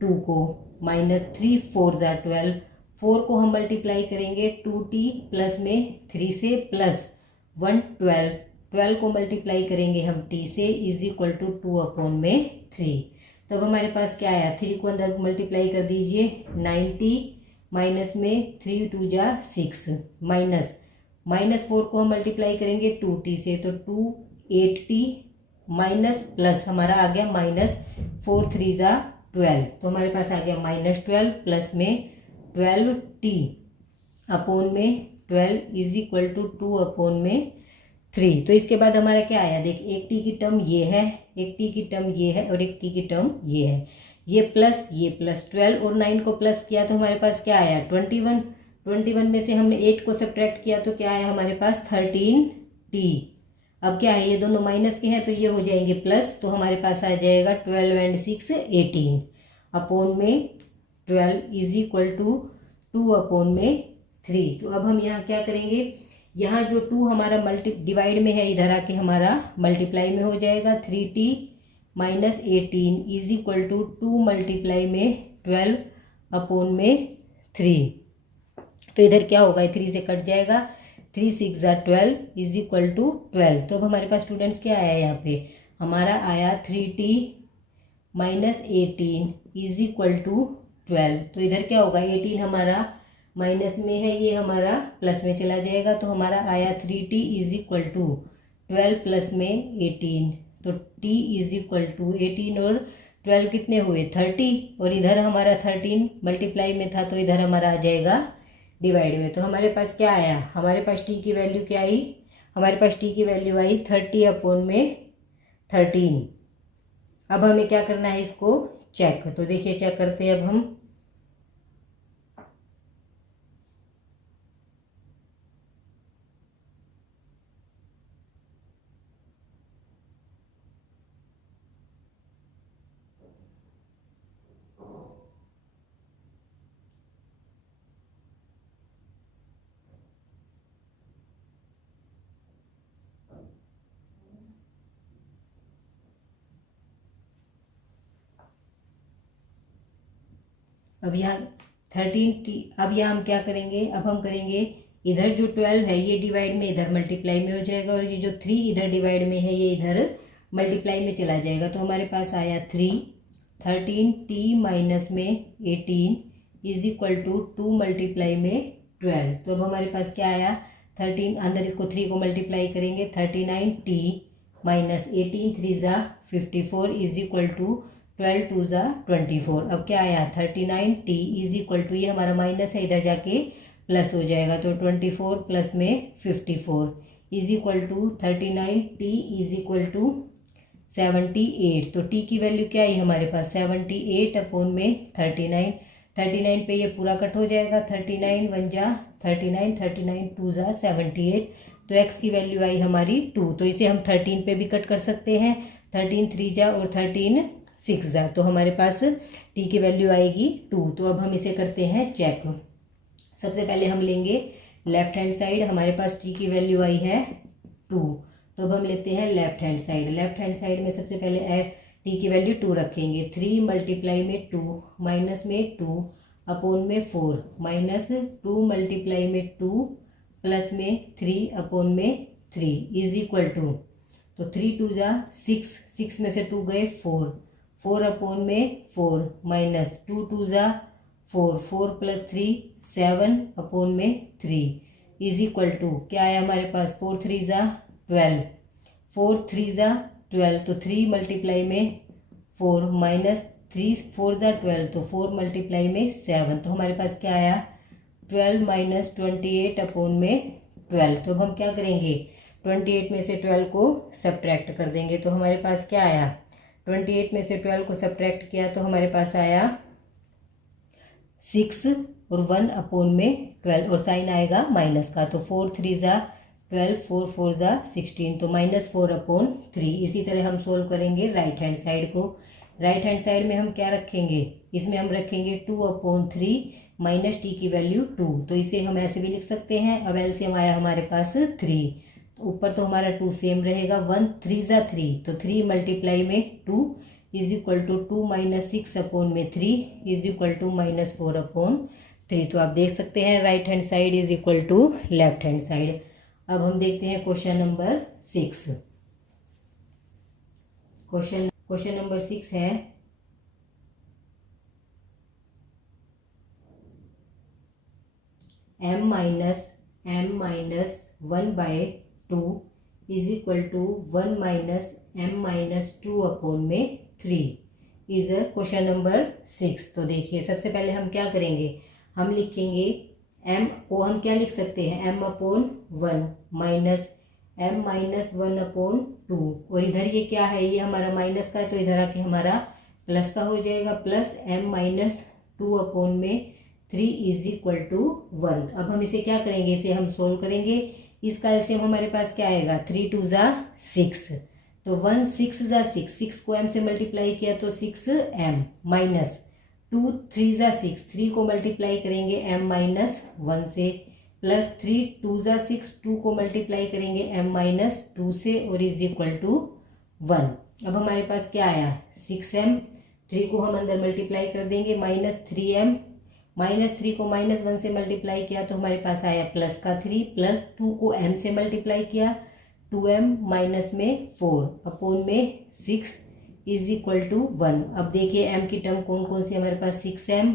2 को, माइनस 3 4 जा 12, 4 को हम मल्टीप्लाई करेंगे 2t प्लस में 3 से प्लस 1 12, 12 को मल्टीप्लाई करेंगे हम t से इज इक्वल टू 2 अपॉन में 3। तो अब हमारे पास क्या आया, 3 को अंदर मल्टीप्लाई कर दीजिए, 9t माइनस में 3 2 जा 6 माइनस माइनस 4 को हम मल्टीप्लाई करेंगे 2t से, तो 2 8t माइनस प्लस हमारा आ गया माइनस 4 3 जा 12। तो हमारे पास आ गया माइनस 12 प्लस में 12t अपॉन में 12 इज इक्वल टू 2 अपॉन में 3। तो इसके बाद हमारा क्या आया, देख एक t की टर्म ये है, एक t की टर्म ये है और एक t की टर्म ये है, ये प्लस 12 और 9 को प्लस किया तो हमारे पास क्या आया 21। 21 में से हमने 8 को सब्ट्रैक्ट किया तो क्या आया हमारे पास 13t। अब क्या है, ये दोनों माइनस के हैं तो ये हो जाएंगे प्लस, तो हमारे पास आ जाएगा 12 एंड 6 18 अपॉन में 12 इज इक्वल टू 2 अपॉन में 3। तो अब हम यहाँ क्या करेंगे, यहाँ जो 2 हमारा डिवाइड में है इधर आके हमारा मल्टीप्लाई में हो जाएगा, 3t minus 18 is equal to 2 multiply में 12 अपॉन में 3। तो इधर क्या होगा, 3 से कट जाएगा, 3 6 जा 12 इज इक्वल टू 12। तो अब हमारे पास स्टूडेंट्स क्या आया यहाँ पे, हमारा आया 3t minus 18 is equal to 12। तो इधर क्या होगा, 18 हमारा माइनस में है, ये हमारा प्लस में चला जाएगा, तो हमारा आया 3t is equal to 12 plus में 18। तो t इज इक्वल टू 18 और 12 कितने हुए 30, और इधर हमारा 13 मल्टीप्लाई में था तो इधर हमारा आ जाएगा डिवाइड में। तो हमारे पास क्या आया, हमारे पास t की वैल्यू क्या आई, हमारे पास t की वैल्यू आई 30 अपॉन में 13। अब हमें क्या करना है, इसको चेक। तो देखिए चेक करते हैं अब हम। अब यहाँ 13t, अब यहाँ हम क्या करेंगे, अब हम करेंगे इधर जो 12 है ये डिवाइड में इधर मल्टीप्लाई में हो जाएगा, और ये जो 3 इधर डिवाइड में है ये इधर मल्टीप्लाई में चला जाएगा। तो हमारे पास आया 13t माइनस में 18 इज इक्वल टू 2 मल्टीप्लाई में 12। तो अब हमारे पास क्या आया 13 अंदर इसको 3 को मल्टीप्लाई करेंगे 39t माइनस 18 3 ज़ा 54 इज इक्वल टू 12 2 ज़ा 24। अब क्या आया 39t इज इक्वल टू, ये हमारा माइनस है, इधर जाके प्लस हो जाएगा तो 24 प्लस में 54 is equal to 39t is equal to 78। तो t की वैल्यू क्या आई हमारे पास 78 अपॉन में 39। 39 पे ये पूरा कट हो जाएगा 39 1 जा 39 39 2 जा 78। तो x की वैल्यू आई हमारी 2। तो इसे हम 13 पे भी कट कर सकते हैं 13 3 जा और 13 6 जा, तो हमारे पास t की वैल्यू आएगी 2। तो अब हम इसे करते हैं चेक। सबसे पहले हम लेंगे लेफ्ट हैंड साइड, हमारे पास t की वैल्यू आई है 2। तो अब हम लेते हैं left hand side. Left hand side में सबसे पहले t की वैल्यू 2 रखेंगे 3 मल्टीप्लाई में 2 माइनस में 2 अपॉन में 4 माइनस 2 मल्टीप्लाई में 2 प्लस में 3 अपॉन में 3 इज इक्वल टू, तो 3 2 जा 6 6 में से 2 गए 4 4 अपॉन में 4 माइनस 2 2 जा 4 4 प्लस 3 7 अपॉन में 3 इज इक्वल टू क्या आया हमारे पास 4 3 जा 12 4 3 जा 12, तो 3 मल्टीप्लाई में 4 माइनस 3 4 जा 12, तो 4 मल्टीप्लाई में 7, तो हमारे पास क्या आया 12 माइनस 28 अपॉन में 12। तो अब हम क्या करेंगे 28 में से 12 को सब्ट्रैक्ट कर देंगे, तो हमारे पास क्या आया 28 में से 12 को सब्ट्रैक्ट किया तो हमारे पास आया 6 और 1 अपॉन में 12 और साइन आएगा माइनस का, तो 4 3 जा 12 4 4 जा 16, तो -4 अपॉन 3। इसी तरह हम सोल्व करेंगे राइट हैंड साइड को। राइट हैंड साइड में हम क्या रखेंगे, इसमें हम रखेंगे 2 अपॉन 3 माइनस टी की वैल्यू 2, तो इसे हम ऐसे भी लिख सकते हैं। अब एलसीएम आया हमारे पास 3, तो ऊपर तो हमारा 2 सेम रहेगा 1 3 जा 3, तो 3 मल्टीप्लाई में 2 is equal to 2 minus 6 upon में 3 इज इक्वल टू -4 अपॉन 3। तो आप देख सकते हैं right hand side is equal to left hand side. अब हम देखते हैं क्वेश्चन नंबर 6। क्वेश्चन नंबर 6 है m minus 1 by 2 is equal to 1 minus m minus 2 upon में 3 इज क्वेश्चन नंबर 6। तो देखिए सबसे पहले हम क्या करेंगे, हम लिखेंगे m को हम क्या लिख सकते हैं m upon 1 minus m minus 1 upon 2, और इधर ये क्या है ये हमारा माइनस का है, तो इधर आके हमारा प्लस का हो जाएगा प्लस m माइनस 2 अपॉन में 3 इज इक्वल टू 1। अब हम इसे क्या करेंगे, इसे हम सोल्व करेंगे। इसका एलसीएम हमारे पास क्या आएगा 3 2 जा 6, तो 1 6 जा 6, 6 को m से मल्टीप्लाई किया तो 6m माइनस 2 3 जा 6, 3 को मल्टीप्लाई करेंगे m माइनस 1 से प्लस 3 2 जा 6, 2 को मल्टीप्लाई करेंगे m माइनस 2 से और इज इक्वल टू 1। अब हमारे पास क्या आया 6m, 3 को हम अंदर मल्टीप्लाई कर देंगे माइनस 3m, माइनस 3 को माइनस 1 से मल्टीप्लाई किया तो हमारे पास आया प्लस का 3, प्लस 2 को m से मल्टीप्लाई किया 2m माइनस में 4 अपॉन में 6 इज इक्वल टू 1। अब देखिए m की टर्म कौन कौन सी हमारे पास 6m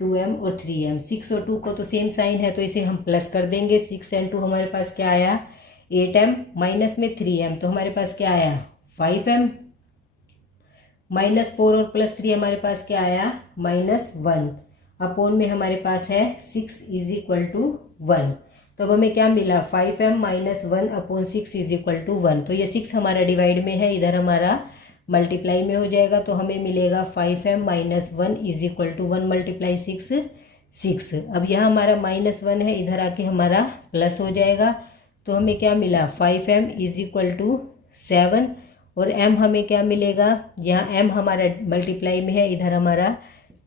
2m और 3m, 6 और 2 को तो सेम साइन है तो इसे हम प्लस कर देंगे। 6 and 2 हमारे पास क्या आया 8m माइनस में 3m, तो हमारे पास क्या आया 5m माइनस 4 और प्लस 3 हमारे पास क्या आया -1 अपॉन में हमारे पास है 6 इज इक्वल टू 1। तो अब हमें क्या मिला 5m minus 1 upon 6 is equal to 1। तो ये 6 हमारा डिवाइड में है, इधर हमारा मल्टीप्लाई में हो जाएगा, तो हमें मिलेगा 5m minus 1 is equal to 1 multiply 6। अब यहाँ हमारा -1 है, इधर आके हमारा प्लस हो जाएगा, तो हमें क्या मिला 5m इज इक्वल टू 7 और m हमें क्या मिलेगा, यहाँ m हमारा मल्टीप्लाई में है, इधर हमारा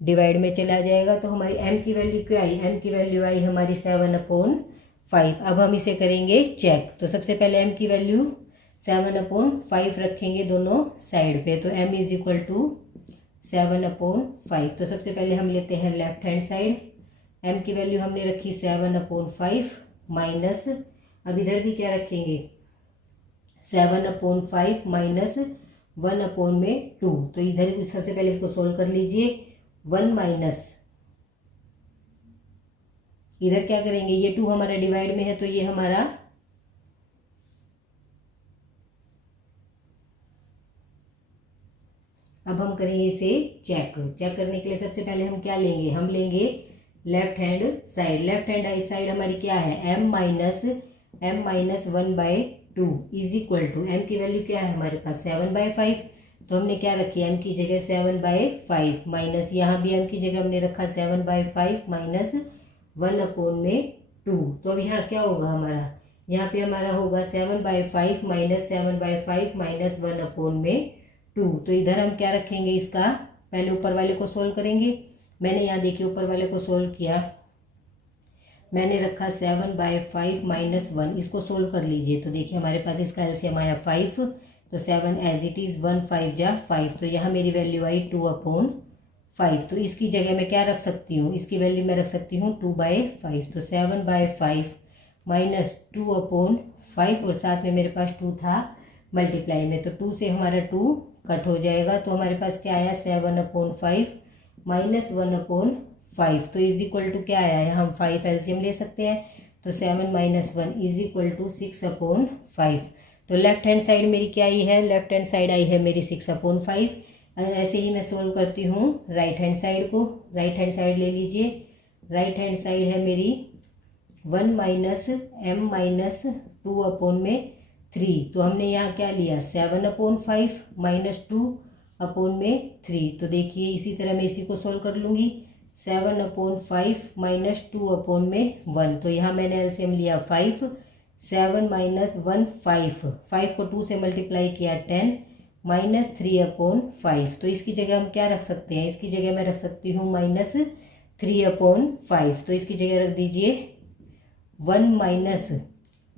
डिवाइड में चला जाएगा, तो हमारी m की वैल्यू क्या आई, m की वैल्यू आई हमारी 7/5। अब हम इसे करेंगे चेक। तो सबसे पहले m की वैल्यू 7/5 रखेंगे दोनों साइड पे, तो m इज इक्वल टू 7/5। तो सबसे पहले हम लेते हैं लेफ्ट हैंड साइड, m की वैल्यू हमने रखी 7/5 माइनस, अब इधर भी क्या रखेंगे 7/5 माइनस 1/2। तो इधर सबसे पहले इसको सोल्व कर लीजिए, 1 माइनस इधर क्या करेंगे, ये 2 हमारा डिवाइड में है तो ये हमारा अब हम करेंगे इसे चेक करने के लिए सबसे पहले हम क्या लेंगे, हम लेंगे left hand side. Left hand side हमारी क्या है, m-1/2 is equal to, m की वैल्यू क्या है हमारे पास 7/5, तो हमने क्या रखी है m की जगह 7/5 माइनस यहाँ भी m की जगह हमने रखा 7/5 माइनस 1/2। तो अब यहाँ क्या होगा हमारा, यहाँ पे हमारा होगा 7/5 माइनस 7/5 माइनस 1/2। तो इधर हम क्या रखेंगे, इसका पहले ऊपर वाले को सोल्व करेंगे। मैंने यहाँ देखिए ऊपर वाले को सोल्व किया, मैंने रखा 7/5 माइनस 1, इसको सोल्व कर लीजिए। तो देखिए हमारे पास इसका एलसीएम आया 5, तो 7 एज इट इज़ 1 5 जा 5, तो यहाँ मेरी वैल्यू आई 2/5। तो इसकी जगह मैं क्या रख सकती हूँ, इसकी वैल्यू मैं रख सकती हूँ 2/5। तो 7/5 माइनस 2/5 और साथ में मेरे पास 2 था मल्टीप्लाई में, तो 2 से हमारा 2 कट हो जाएगा। तो हमारे पास क्या आया 7/5 माइनस 1/5। तो इज इक्वल टू क्या आया है, हम 5 एलसीएम ले सकते हैं, तो 7 माइनस 1 इज इक्वल टू 6/5। तो लेफ्ट हैंड साइड मेरी क्या आई है, लेफ्ट हैंड साइड आई है मेरी 6/5। ऐसे ही मैं सोल्व करती हूँ राइट हैंड साइड को। राइट हैंड साइड ले लीजिए, राइट हैंड साइड है मेरी 1 माइनस m माइनस 2/3। तो हमने यहाँ क्या लिया 7/5 माइनस 2/3। तो देखिए इसी तरह मैं इसी को सोल्व कर लूँगी, 7/5 माइनस 2/1। तो यहाँ मैंने एलसीएम लिया 5, 7 माइनस 1 5 को 2 से मल्टीप्लाई किया 10 माइनस 3/5। तो इसकी जगह हम क्या रख सकते हैं, इसकी जगह मैं रख सकती हूँ माइनस 3/5। तो इसकी जगह रख दीजिए 1 माइनस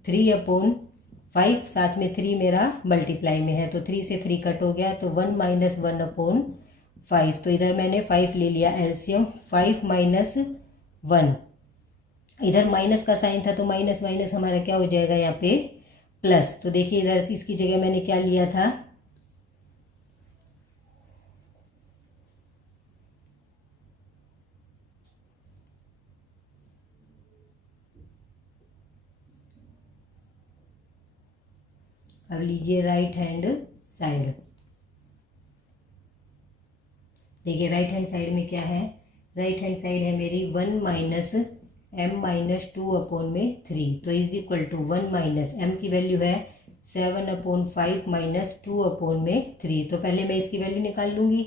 3/5, साथ में 3 मेरा मल्टीप्लाई में है, तो 3 से 3 कट हो गया, तो 1 माइनस 1/5। तो इधर मैंने 5 ले लिया एलसीएम, 5 माइनस 1, इधर माइनस का साइन था तो माइनस माइनस हमारा क्या हो जाएगा यहाँ पे प्लस। तो देखिए इधर इसकी जगह मैंने क्या लिया था, अब लीजिए राइट हैंड साइड। देखिए राइट हैंड साइड में क्या है, राइट हैंड साइड है मेरी 1 माइनस m माइनस 2/3। तो is equal to 1 minus m की वैल्यू है 7/5 माइनस 2/3। तो पहले मैं इसकी वैल्यू निकाल लूँगी,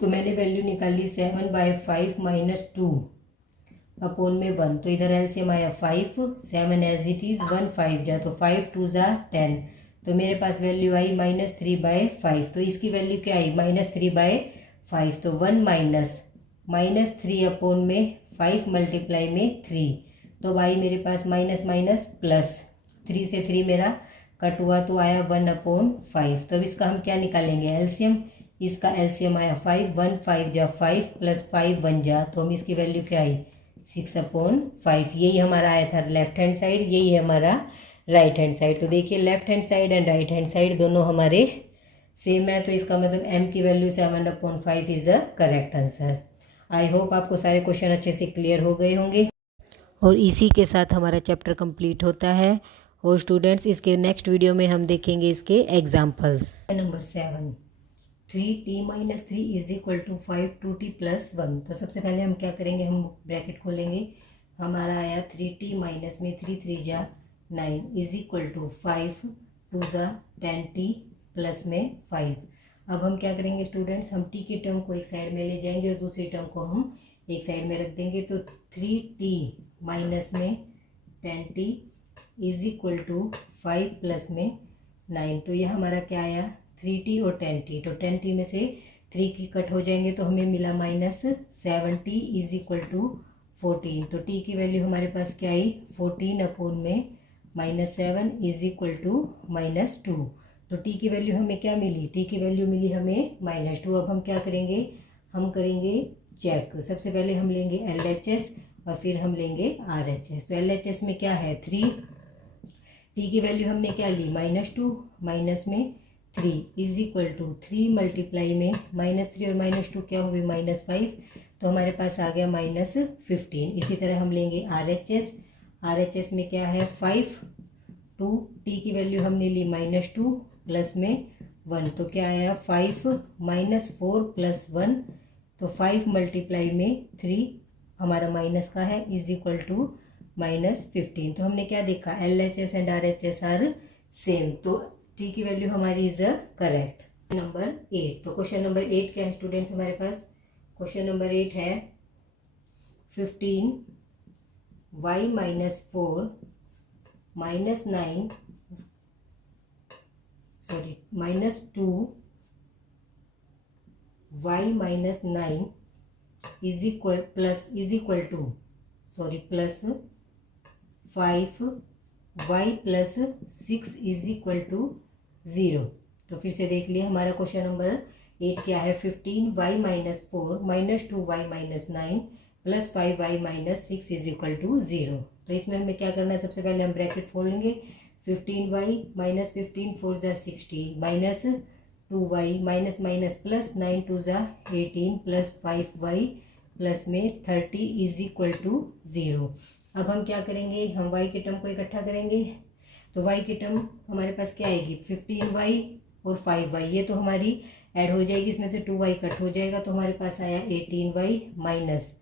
तो मैंने वैल्यू निकाली 7/5 माइनस 2/1। तो इधर एलसीएम आया 5, 7 एज इट इज़ 1 5 जा, तो 5 2 जा 10। तो मेरे पास वैल्यू आई माइनस 3/5। तो इसकी वैल्यू क्या आई माइनस 3/5। तो 1 माइनस 3/5 मल्टीप्लाई में 3। तो भाई मेरे पास माइनस माइनस प्लस, 3 से 3 मेरा कट हुआ तो आया 1/5। तो अब इसका हम क्या निकालेंगे एलसीएम, इसका एलसीएम आया 5, 1 5 जा 5 प्लस 5 1 जा, तो हम इसकी वैल्यू क्या आई 6/5। यही हमारा आया था लेफ्ट हैंड साइड, यही है हमारा राइट हैंड साइड। तो देखिए left hand side and right hand side दोनों हमारे सेम है, तो इसका मतलब m की value 7/5 is a correct answer. I hope आपको सारे क्वेश्चन अच्छे से क्लियर हो गए होंगे, और इसी के साथ हमारा चैप्टर कंप्लीट होता है। और स्टूडेंट्स इसके नेक्स्ट वीडियो में हम देखेंगे इसके examples. Number 7, 3t minus 3 is equal to 5 2t plus 1। तो सबसे पहले हम क्या करेंगे, हम ब्रैकेट खोलेंगे, हमारा आया 3t माइनस में 3 3 जा 9 इज इक्वल टू 5 2 जा 10t प्लस में 5। अब हम क्या करेंगे स्टूडेंट्स, हम t की टर्म को एक साइड में ले जाएंगे और दूसरी टर्म को हम एक साइड में रख देंगे। तो 3t माइनस में 10t is equal to 5 plus में 9। तो यह हमारा क्या आया 3t और 10t। तो 10t में से 3 की कट हो जाएंगे तो हमें मिला minus 7t is equal to 14। तो t की वैल्यू हमारे पास क्या आई 14 में minus 7 is equal to minus 2। तो t की वैल्यू हमें क्या मिली, t की वैल्यू मिली हमें -2। अब हम क्या करेंगे, हम करेंगे चेक। सबसे पहले हम लेंगे LHS और फिर हम लेंगे RHS। तो LHS में क्या है 3, t की वैल्यू हमने क्या ली -2 माइनस में 3 इज इक्वल टू 3 मल्टीप्लाई में -3 और -2 क्या हुए -5, तो हमारे पास आ गया -15। इसी तरह हम लेंगे RHS। RHS में क्या है 5, 2, t की वैल्यू हमने ली -2 प्लस में 1, तो क्या आया 5 -4 प्लस 1, तो 5 मल्टीप्लाई में 3 हमारा माइनस का है इज इक्वल टू -15। तो हमने क्या देखा LHS and RHS are same, तो t की वैल्यू हमारी इज करेक्ट। नंबर 8, तो क्वेश्चन नंबर 8 क्या है स्टूडेंट्स हमारे पास? क्वेश्चन नंबर 8 है 15 y -4 -9 sorry -2 y -9 is equal to plus 5 y plus 6 is equal to 0। तो फिर से देख लिए हमारा क्वेश्चन नंबर 8 क्या है 15 y -4 -2 y -9 plus 5 y -6 is equal to 0। तो इसमें हमें क्या करना है, सबसे पहले हम ब्रैकेट खोल लेंगे। 15y -15 4 ज़ा 60 minus 2y minus minus plus 9 2 ज़ा 18 प्लस 5y प्लस में 30 इज इक्वल टू 0। अब हम क्या करेंगे, हम y के टर्म को इकट्ठा करेंगे। तो y की टर्म हमारे पास क्या आएगी 15y और 5y, ये तो हमारी ऐड हो जाएगी, इसमें से 2y कट हो जाएगा, तो हमारे पास आया 18y माइनस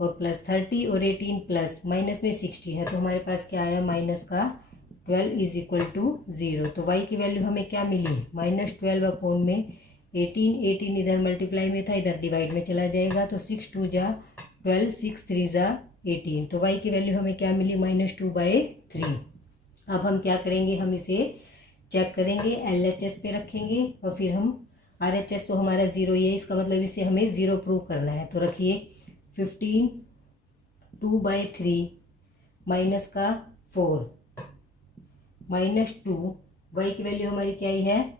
और प्लस 30 और 18 प्लस माइनस में 60 है, तो हमारे पास क्या आया माइनस का 12 इज इक्वल टू 0। तो y की वैल्यू हमें क्या मिली -12 अपॉन में 18 इधर मल्टीप्लाई में था, इधर डिवाइड में चला जाएगा, तो 6 2 ज़ा 12 6 3 ज़ा 18, तो y की वैल्यू हमें क्या मिली -2/3। अब हम क्या करेंगे, हम इसे चेक करेंगे, LHS पे रखेंगे और फिर हम RHS तो हमारा 0 ही है, इसका मतलब इसे हमें 0 प्रूव करना है। तो रखिए 15 2/3 माइनस का 4 -2 y की वैल्यू हमारी क्या ही है,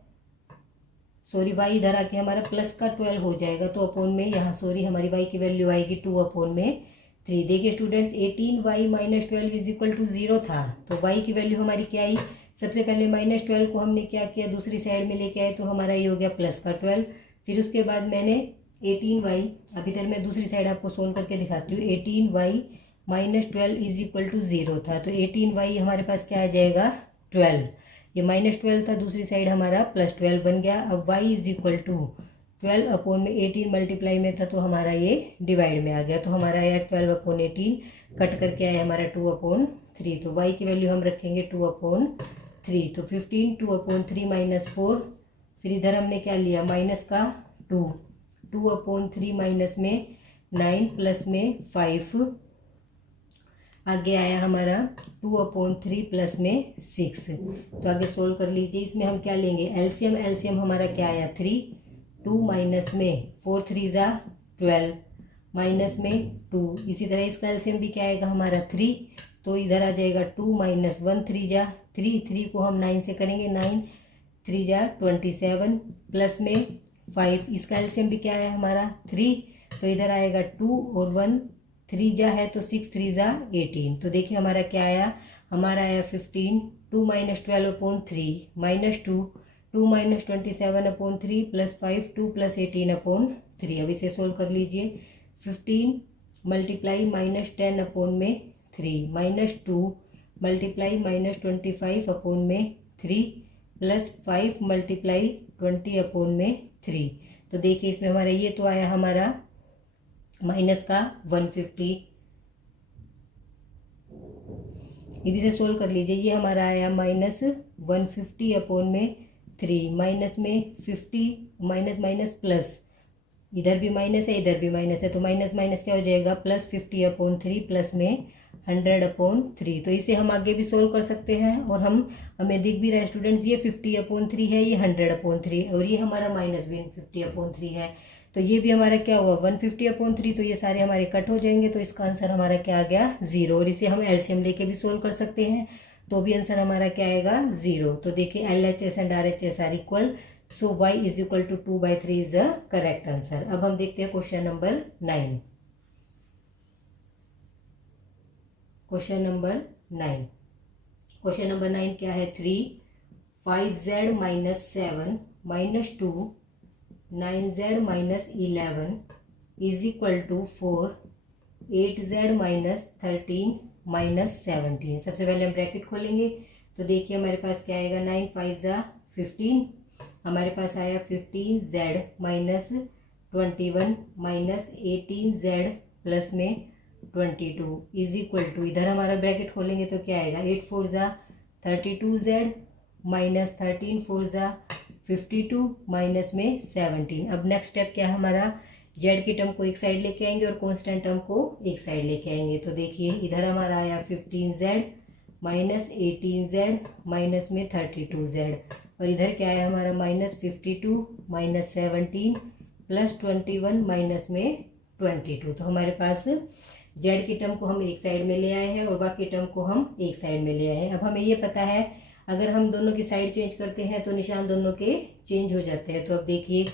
सॉरी y इधर आके हमारा प्लस का 12 हो जाएगा, तो अपॉन में यहाँ सॉरी हमारी y की वैल्यू आएगी 2 अपॉन में 3। देखिए students 18y -12 is equal to 0 था, तो y की वैल्यू हमारी क्या आई, सबसे पहले -12 को हमने क्या किया दूसरी साइड में लेके आए, तो हमारा ये हो गया प्लस का 12। फिर उसके बाद मैंने 18y, अब इधर मैं दूसरी साइड आपको सोल्व करके दिखाती हूँ, 18y -12 इज इक्वल टू 0 था, तो 18y हमारे पास क्या आ जाएगा 12, ये -12 था, दूसरी साइड हमारा +12 बन गया। अब y is equal to 12 upon में 18 मल्टीप्लाई में था, तो हमारा ये डिवाइड में आ गया, तो हमारा आया 12 अपॉन 18 कट करके आया हमारा 2 अपॉन 3, तो y की वैल्यू हम रखेंगे 2 अपॉन 3, तो 15 2 अपॉन 3 -4, फिर इधर हमने क्या लिया माइनस का 2 अपॉन 3 माइनस में 9 प्लस में 5, आगे आया हमारा 2 अपॉन 3 प्लस में 6। तो आगे सोल्व कर लीजिए, इसमें हम क्या लेंगे एलसीएम हमारा क्या आया 3, 2 माइनस में 4 3 ज़ा 12 माइनस में 2, इसी तरह इसका एलसीएम भी क्या आएगा हमारा 3, तो इधर आ जाएगा 2 माइनस 1 3 ज़ा 3 को हम 9 से करेंगे, 9 3 ज़ा 27 प्लस में 5, इसका एलसीएम भी क्या आया हमारा 3, तो इधर आएगा 2 और 1 3 जा है, तो 6 3 ज़ा 18, तो देखिए हमारा क्या आया, हमारा आया 15 2 -12 upon 3 -2 2 -27 upon 3 plus 5 2 plus 18 upon 3। अब इसे सोल्व कर लीजिए, 15 मल्टीप्लाई -10 अपॉन में 3 -2 मल्टीप्लाई -25 अपॉन में 3 प्लस 5 मल्टीप्लाई 20 अपॉन में 3। तो देखिए इसमें हमारा ये तो आया हमारा माइनस का 150, ये भी से सोल्व कर लीजिए, ये हमारा आया -150 अपॉन में 3 माइनस में 50 माइनस माइनस प्लस, इधर भी माइनस है इधर भी माइनस है, तो माइनस माइनस क्या हो जाएगा +50 अपॉन 3 प्लस में 100 अपॉन 3। तो इसे हम आगे भी सोल्व कर सकते हैं, और हमें दिख भी रहा है स्टूडेंट्स, ये 50 अपॉन 3 है, ये 100 अपॉन 3 और ये हमारा -150 अपॉन 3 है, तो ये भी हमारा क्या हुआ 150 अपॉन 3, तो ये सारे हमारे कट हो जाएंगे, तो इसका आंसर हमारा क्या आ गया 0। और इसे हम एलसीएम लेके भी सोल्व कर सकते हैं, तो भी आंसर हमारा क्या आएगा 0। तो देखिए LHS and RHS are equal, so y is equal to 2/3 is the correct answer. अब हम देखते हैं क्वेश्चन नंबर 9। क्वेश्चन नंबर 9 क्या है 3 5z -7 -2 9z -11 is equal to 4, 8z minus 13 minus 17। सबसे पहले हम ब्रैकेट खोलेंगे तो देखिए हमारे पास क्या आएगा, 9 5 ज़ा 15, हमारे पास आया 15z minus 21 minus 18z plus में 22 इज इक्वल टू, इधर हमारा ब्रैकेट खोलेंगे तो क्या आएगा, 8 4 ज़ा 32z माइनस 13 4 ज़ा 52 माइनस में 17। अब नेक्स्ट स्टेप क्या है हमारा, जेड की टर्म को एक साइड लेके आएंगे और कांस्टेंट टर्म को एक साइड लेके आएंगे। तो देखिए इधर हमारा आया 15z माइनस 18z माइनस में 32z, और इधर क्या है हमारा माइनस 52 माइनस 17 प्लस 21 माइनस में 22। तो हमारे पास जेड की टर्म को हम एक साइड में ले आए हैं और बाकी टर्म को हम एक साइड में ले आए हैं। अब हमें ये पता है अगर हम दोनों की साइड चेंज करते हैं तो निशान दोनों के चेंज हो जाते हैं। तो अब देखिए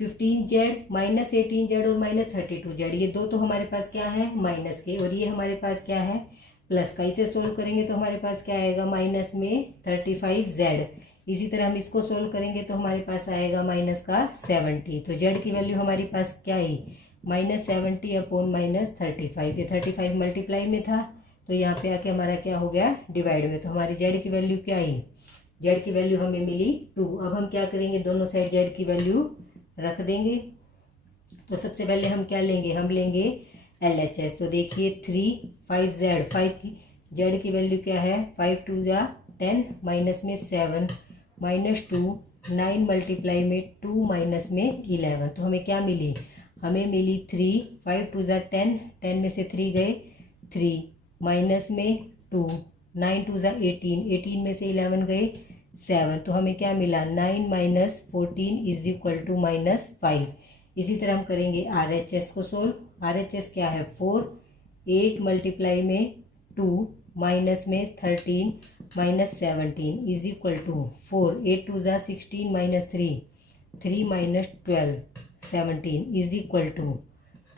15z माइनस 18z और माइनस 32z, ये दो तो हमारे पास क्या है, माइनस के, और ये हमारे पास क्या है, प्लस का। इसे सोल्व करेंगे तो हमारे पास क्या आएगा, माइनस में 35z। इसी तरह हम इसको सोल्व करेंगे तो हमारे पास आएगा माइनस का 70। तो z की वैल्यू हमारे पास क्या आई, माइनस 70 अपॉन माइनस 35। ये 35 मल्टीप्लाई में था तो यहाँ पे आके हमारा क्या हो गया, डिवाइड में। तो हमारी z की वैल्यू क्या आई, z की वैल्यू हमें मिली 2। अब हम क्या करेंगे, दोनों साइड z की वैल्यू रख देंगे। तो सबसे पहले हम क्या लेंगे, हम लेंगे LHS। तो देखिए 3 5z, 5 की z की वैल्यू क्या है, 5 2 ज़ा 10 माइनस में 7 माइनस 2 9 मल्टीप्लाई में 2 माइनस में 11। तो हमें क्या मिली, हमें मिली 3, 5 2 ज़ा 10, 10 में से 3 गए 3 माइनस में 2, 9 2 ज़ा 18, 18 में से 11 गए 7। तो हमें क्या मिला, 9 minus 14 is equal to minus 5। इसी तरह हम करेंगे RHS को सोल्व। RHS क्या है, 4, 8 मल्टीप्लाई में 2 माइनस में 13 माइनस 17 इज इक्वल टू 4, 8 2 ज़ा 16 minus 3, 3 minus 12 17 is equal to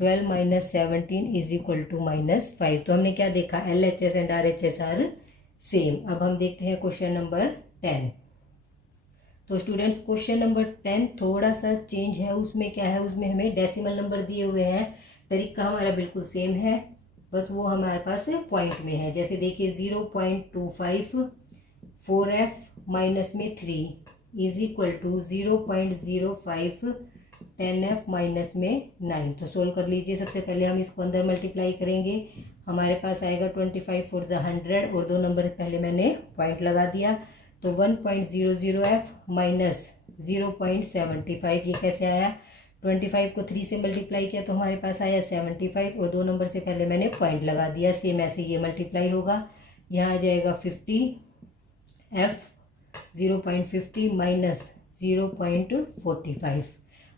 12 minus 17 is equal to minus 5। तो हमने क्या देखा, LHS and RHS are same. अब हम देखते हैं क्वेश्चन नंबर 10। तो स्टूडेंट्स क्वेश्चन नंबर 10 थोड़ा सा चेंज है, उसमें क्या है, उसमें हमें डेसिमल नंबर दिए हुए हैं, तरीका हमारा बिल्कुल सेम है, बस वो हमारे पास पॉइंट में है। जैसे देखिए 0.25 4f माइनस में 3 is equal to 0.05 10f minus में 9। तो सोल्व कर लीजिए। सबसे पहले हम इसको अंदर मल्टीप्लाई करेंगे, हमारे पास आएगा 25 4 ज़ा 100 और 2 नंबर पहले मैंने पॉइंट लगा दिया। तो 1.00f माइनस 0.75, ये कैसे आया, 25 को 3 से मल्टीप्लाई किया तो हमारे पास आया 75 और 2 नंबर से पहले मैंने पॉइंट लगा दिया। सेम ऐसे ये मल्टीप्लाई होगा, यहाँ आ जाएगा 50f 0.50 माइनस 0.45।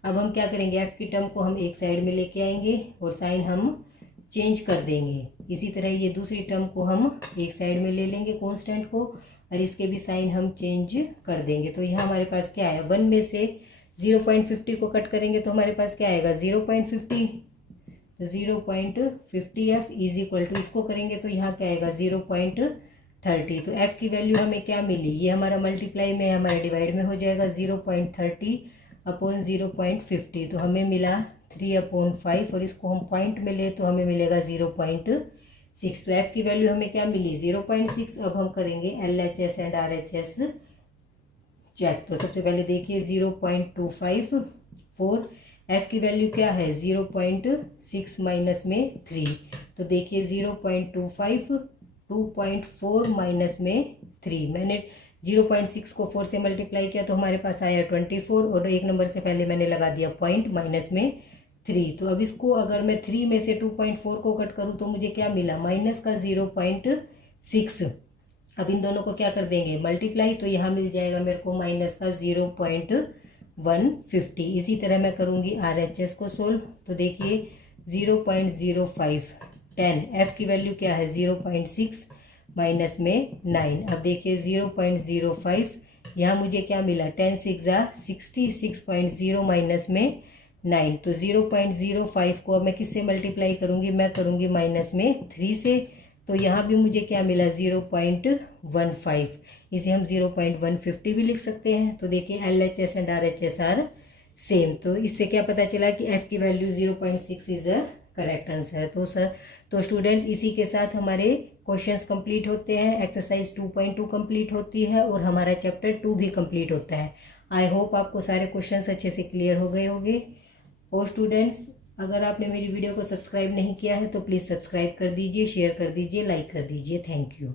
अब हम क्या करेंगे, f की टर्म को हम एक साइड में लेके आएंगे और साइन हम चेंज कर देंगे। इसी तरह ये दूसरी टर्म को हम एक साइड में ले लेंगे कांस्टेंट को, और इसके भी साइन हम चेंज कर देंगे। तो यहाँ हमारे पास क्या आया, 1 में से 0.50 को कट करेंगे तो हमारे पास क्या आएगा, 0.50। तो 0.50f इज इक्वल टू, इसको करेंगे तो यहाँ क्या आएगा 0.30। तो f की वैल्यू हमें क्या मिली, ये हमारा मल्टीप्लाई में हमारा डिवाइड में हो जाएगा 0.30 अपॉन 0.50। तो हमें मिला 3/5 और इसको हम पॉइंट में ले तो हमें मिलेगा 0.6। तो f की वैल्यू हमें क्या मिली, 0.6। अब हम करेंगे LHS एंड RHS चेक। तो सबसे पहले देखिए 0.25 4, f की वैल्यू क्या है 0.6 माइनस में 3। तो देखिए 0.25 2.4 माइनस में 3, मैंने 0.6 को 4 से मल्टीप्लाई किया तो हमारे पास आया 24 और एक नंबर से पहले मैंने लगा दिया पॉइंट माइनस में 3। तो अब इसको अगर मैं 3 में से 2.4 को कट करूं तो मुझे क्या मिला, माइनस का 0.6। अब इन दोनों को क्या कर देंगे, मल्टीप्लाई, तो यहाँ मिल जाएगा मेरे को माइनस का 0.150। इसी तरह मैं करूँगी RHS को सोल्व। तो देखिए 0.05 10, f की वैल्यू क्या है 0.6 माइनस में 9। अब देखिए 0.05, यहाँ मुझे क्या मिला, 10 6 ज़ा 60 6.0 माइनस में 9। तो 0.05 को अब मैं किससे मल्टीप्लाई करूँगी, मैं करूँगी माइनस में 3 से। तो यहाँ भी मुझे क्या मिला 0.15, इसे हम 0.150 भी लिख सकते हैं। तो देखिए LHS and RHS are same. तो इससे क्या पता चला कि f की वैल्यू 0.6 इज अ करेक्ट आंसर। तो स्टूडेंट्स इसी के साथ हमारे क्वेश्चंस कंप्लीट होते हैं, एक्सरसाइज 2.2 कंप्लीट होती है और हमारा चैप्टर 2 भी कंप्लीट होता है। आई होप आपको सारे क्वेश्चंस अच्छे से क्लियर हो गए होंगे। और स्टूडेंट्स अगर आपने मेरी वीडियो को सब्सक्राइब नहीं किया है तो प्लीज़ सब्सक्राइब कर दीजिए, शेयर कर दीजिए, लाइक कर दीजिए। Thank you.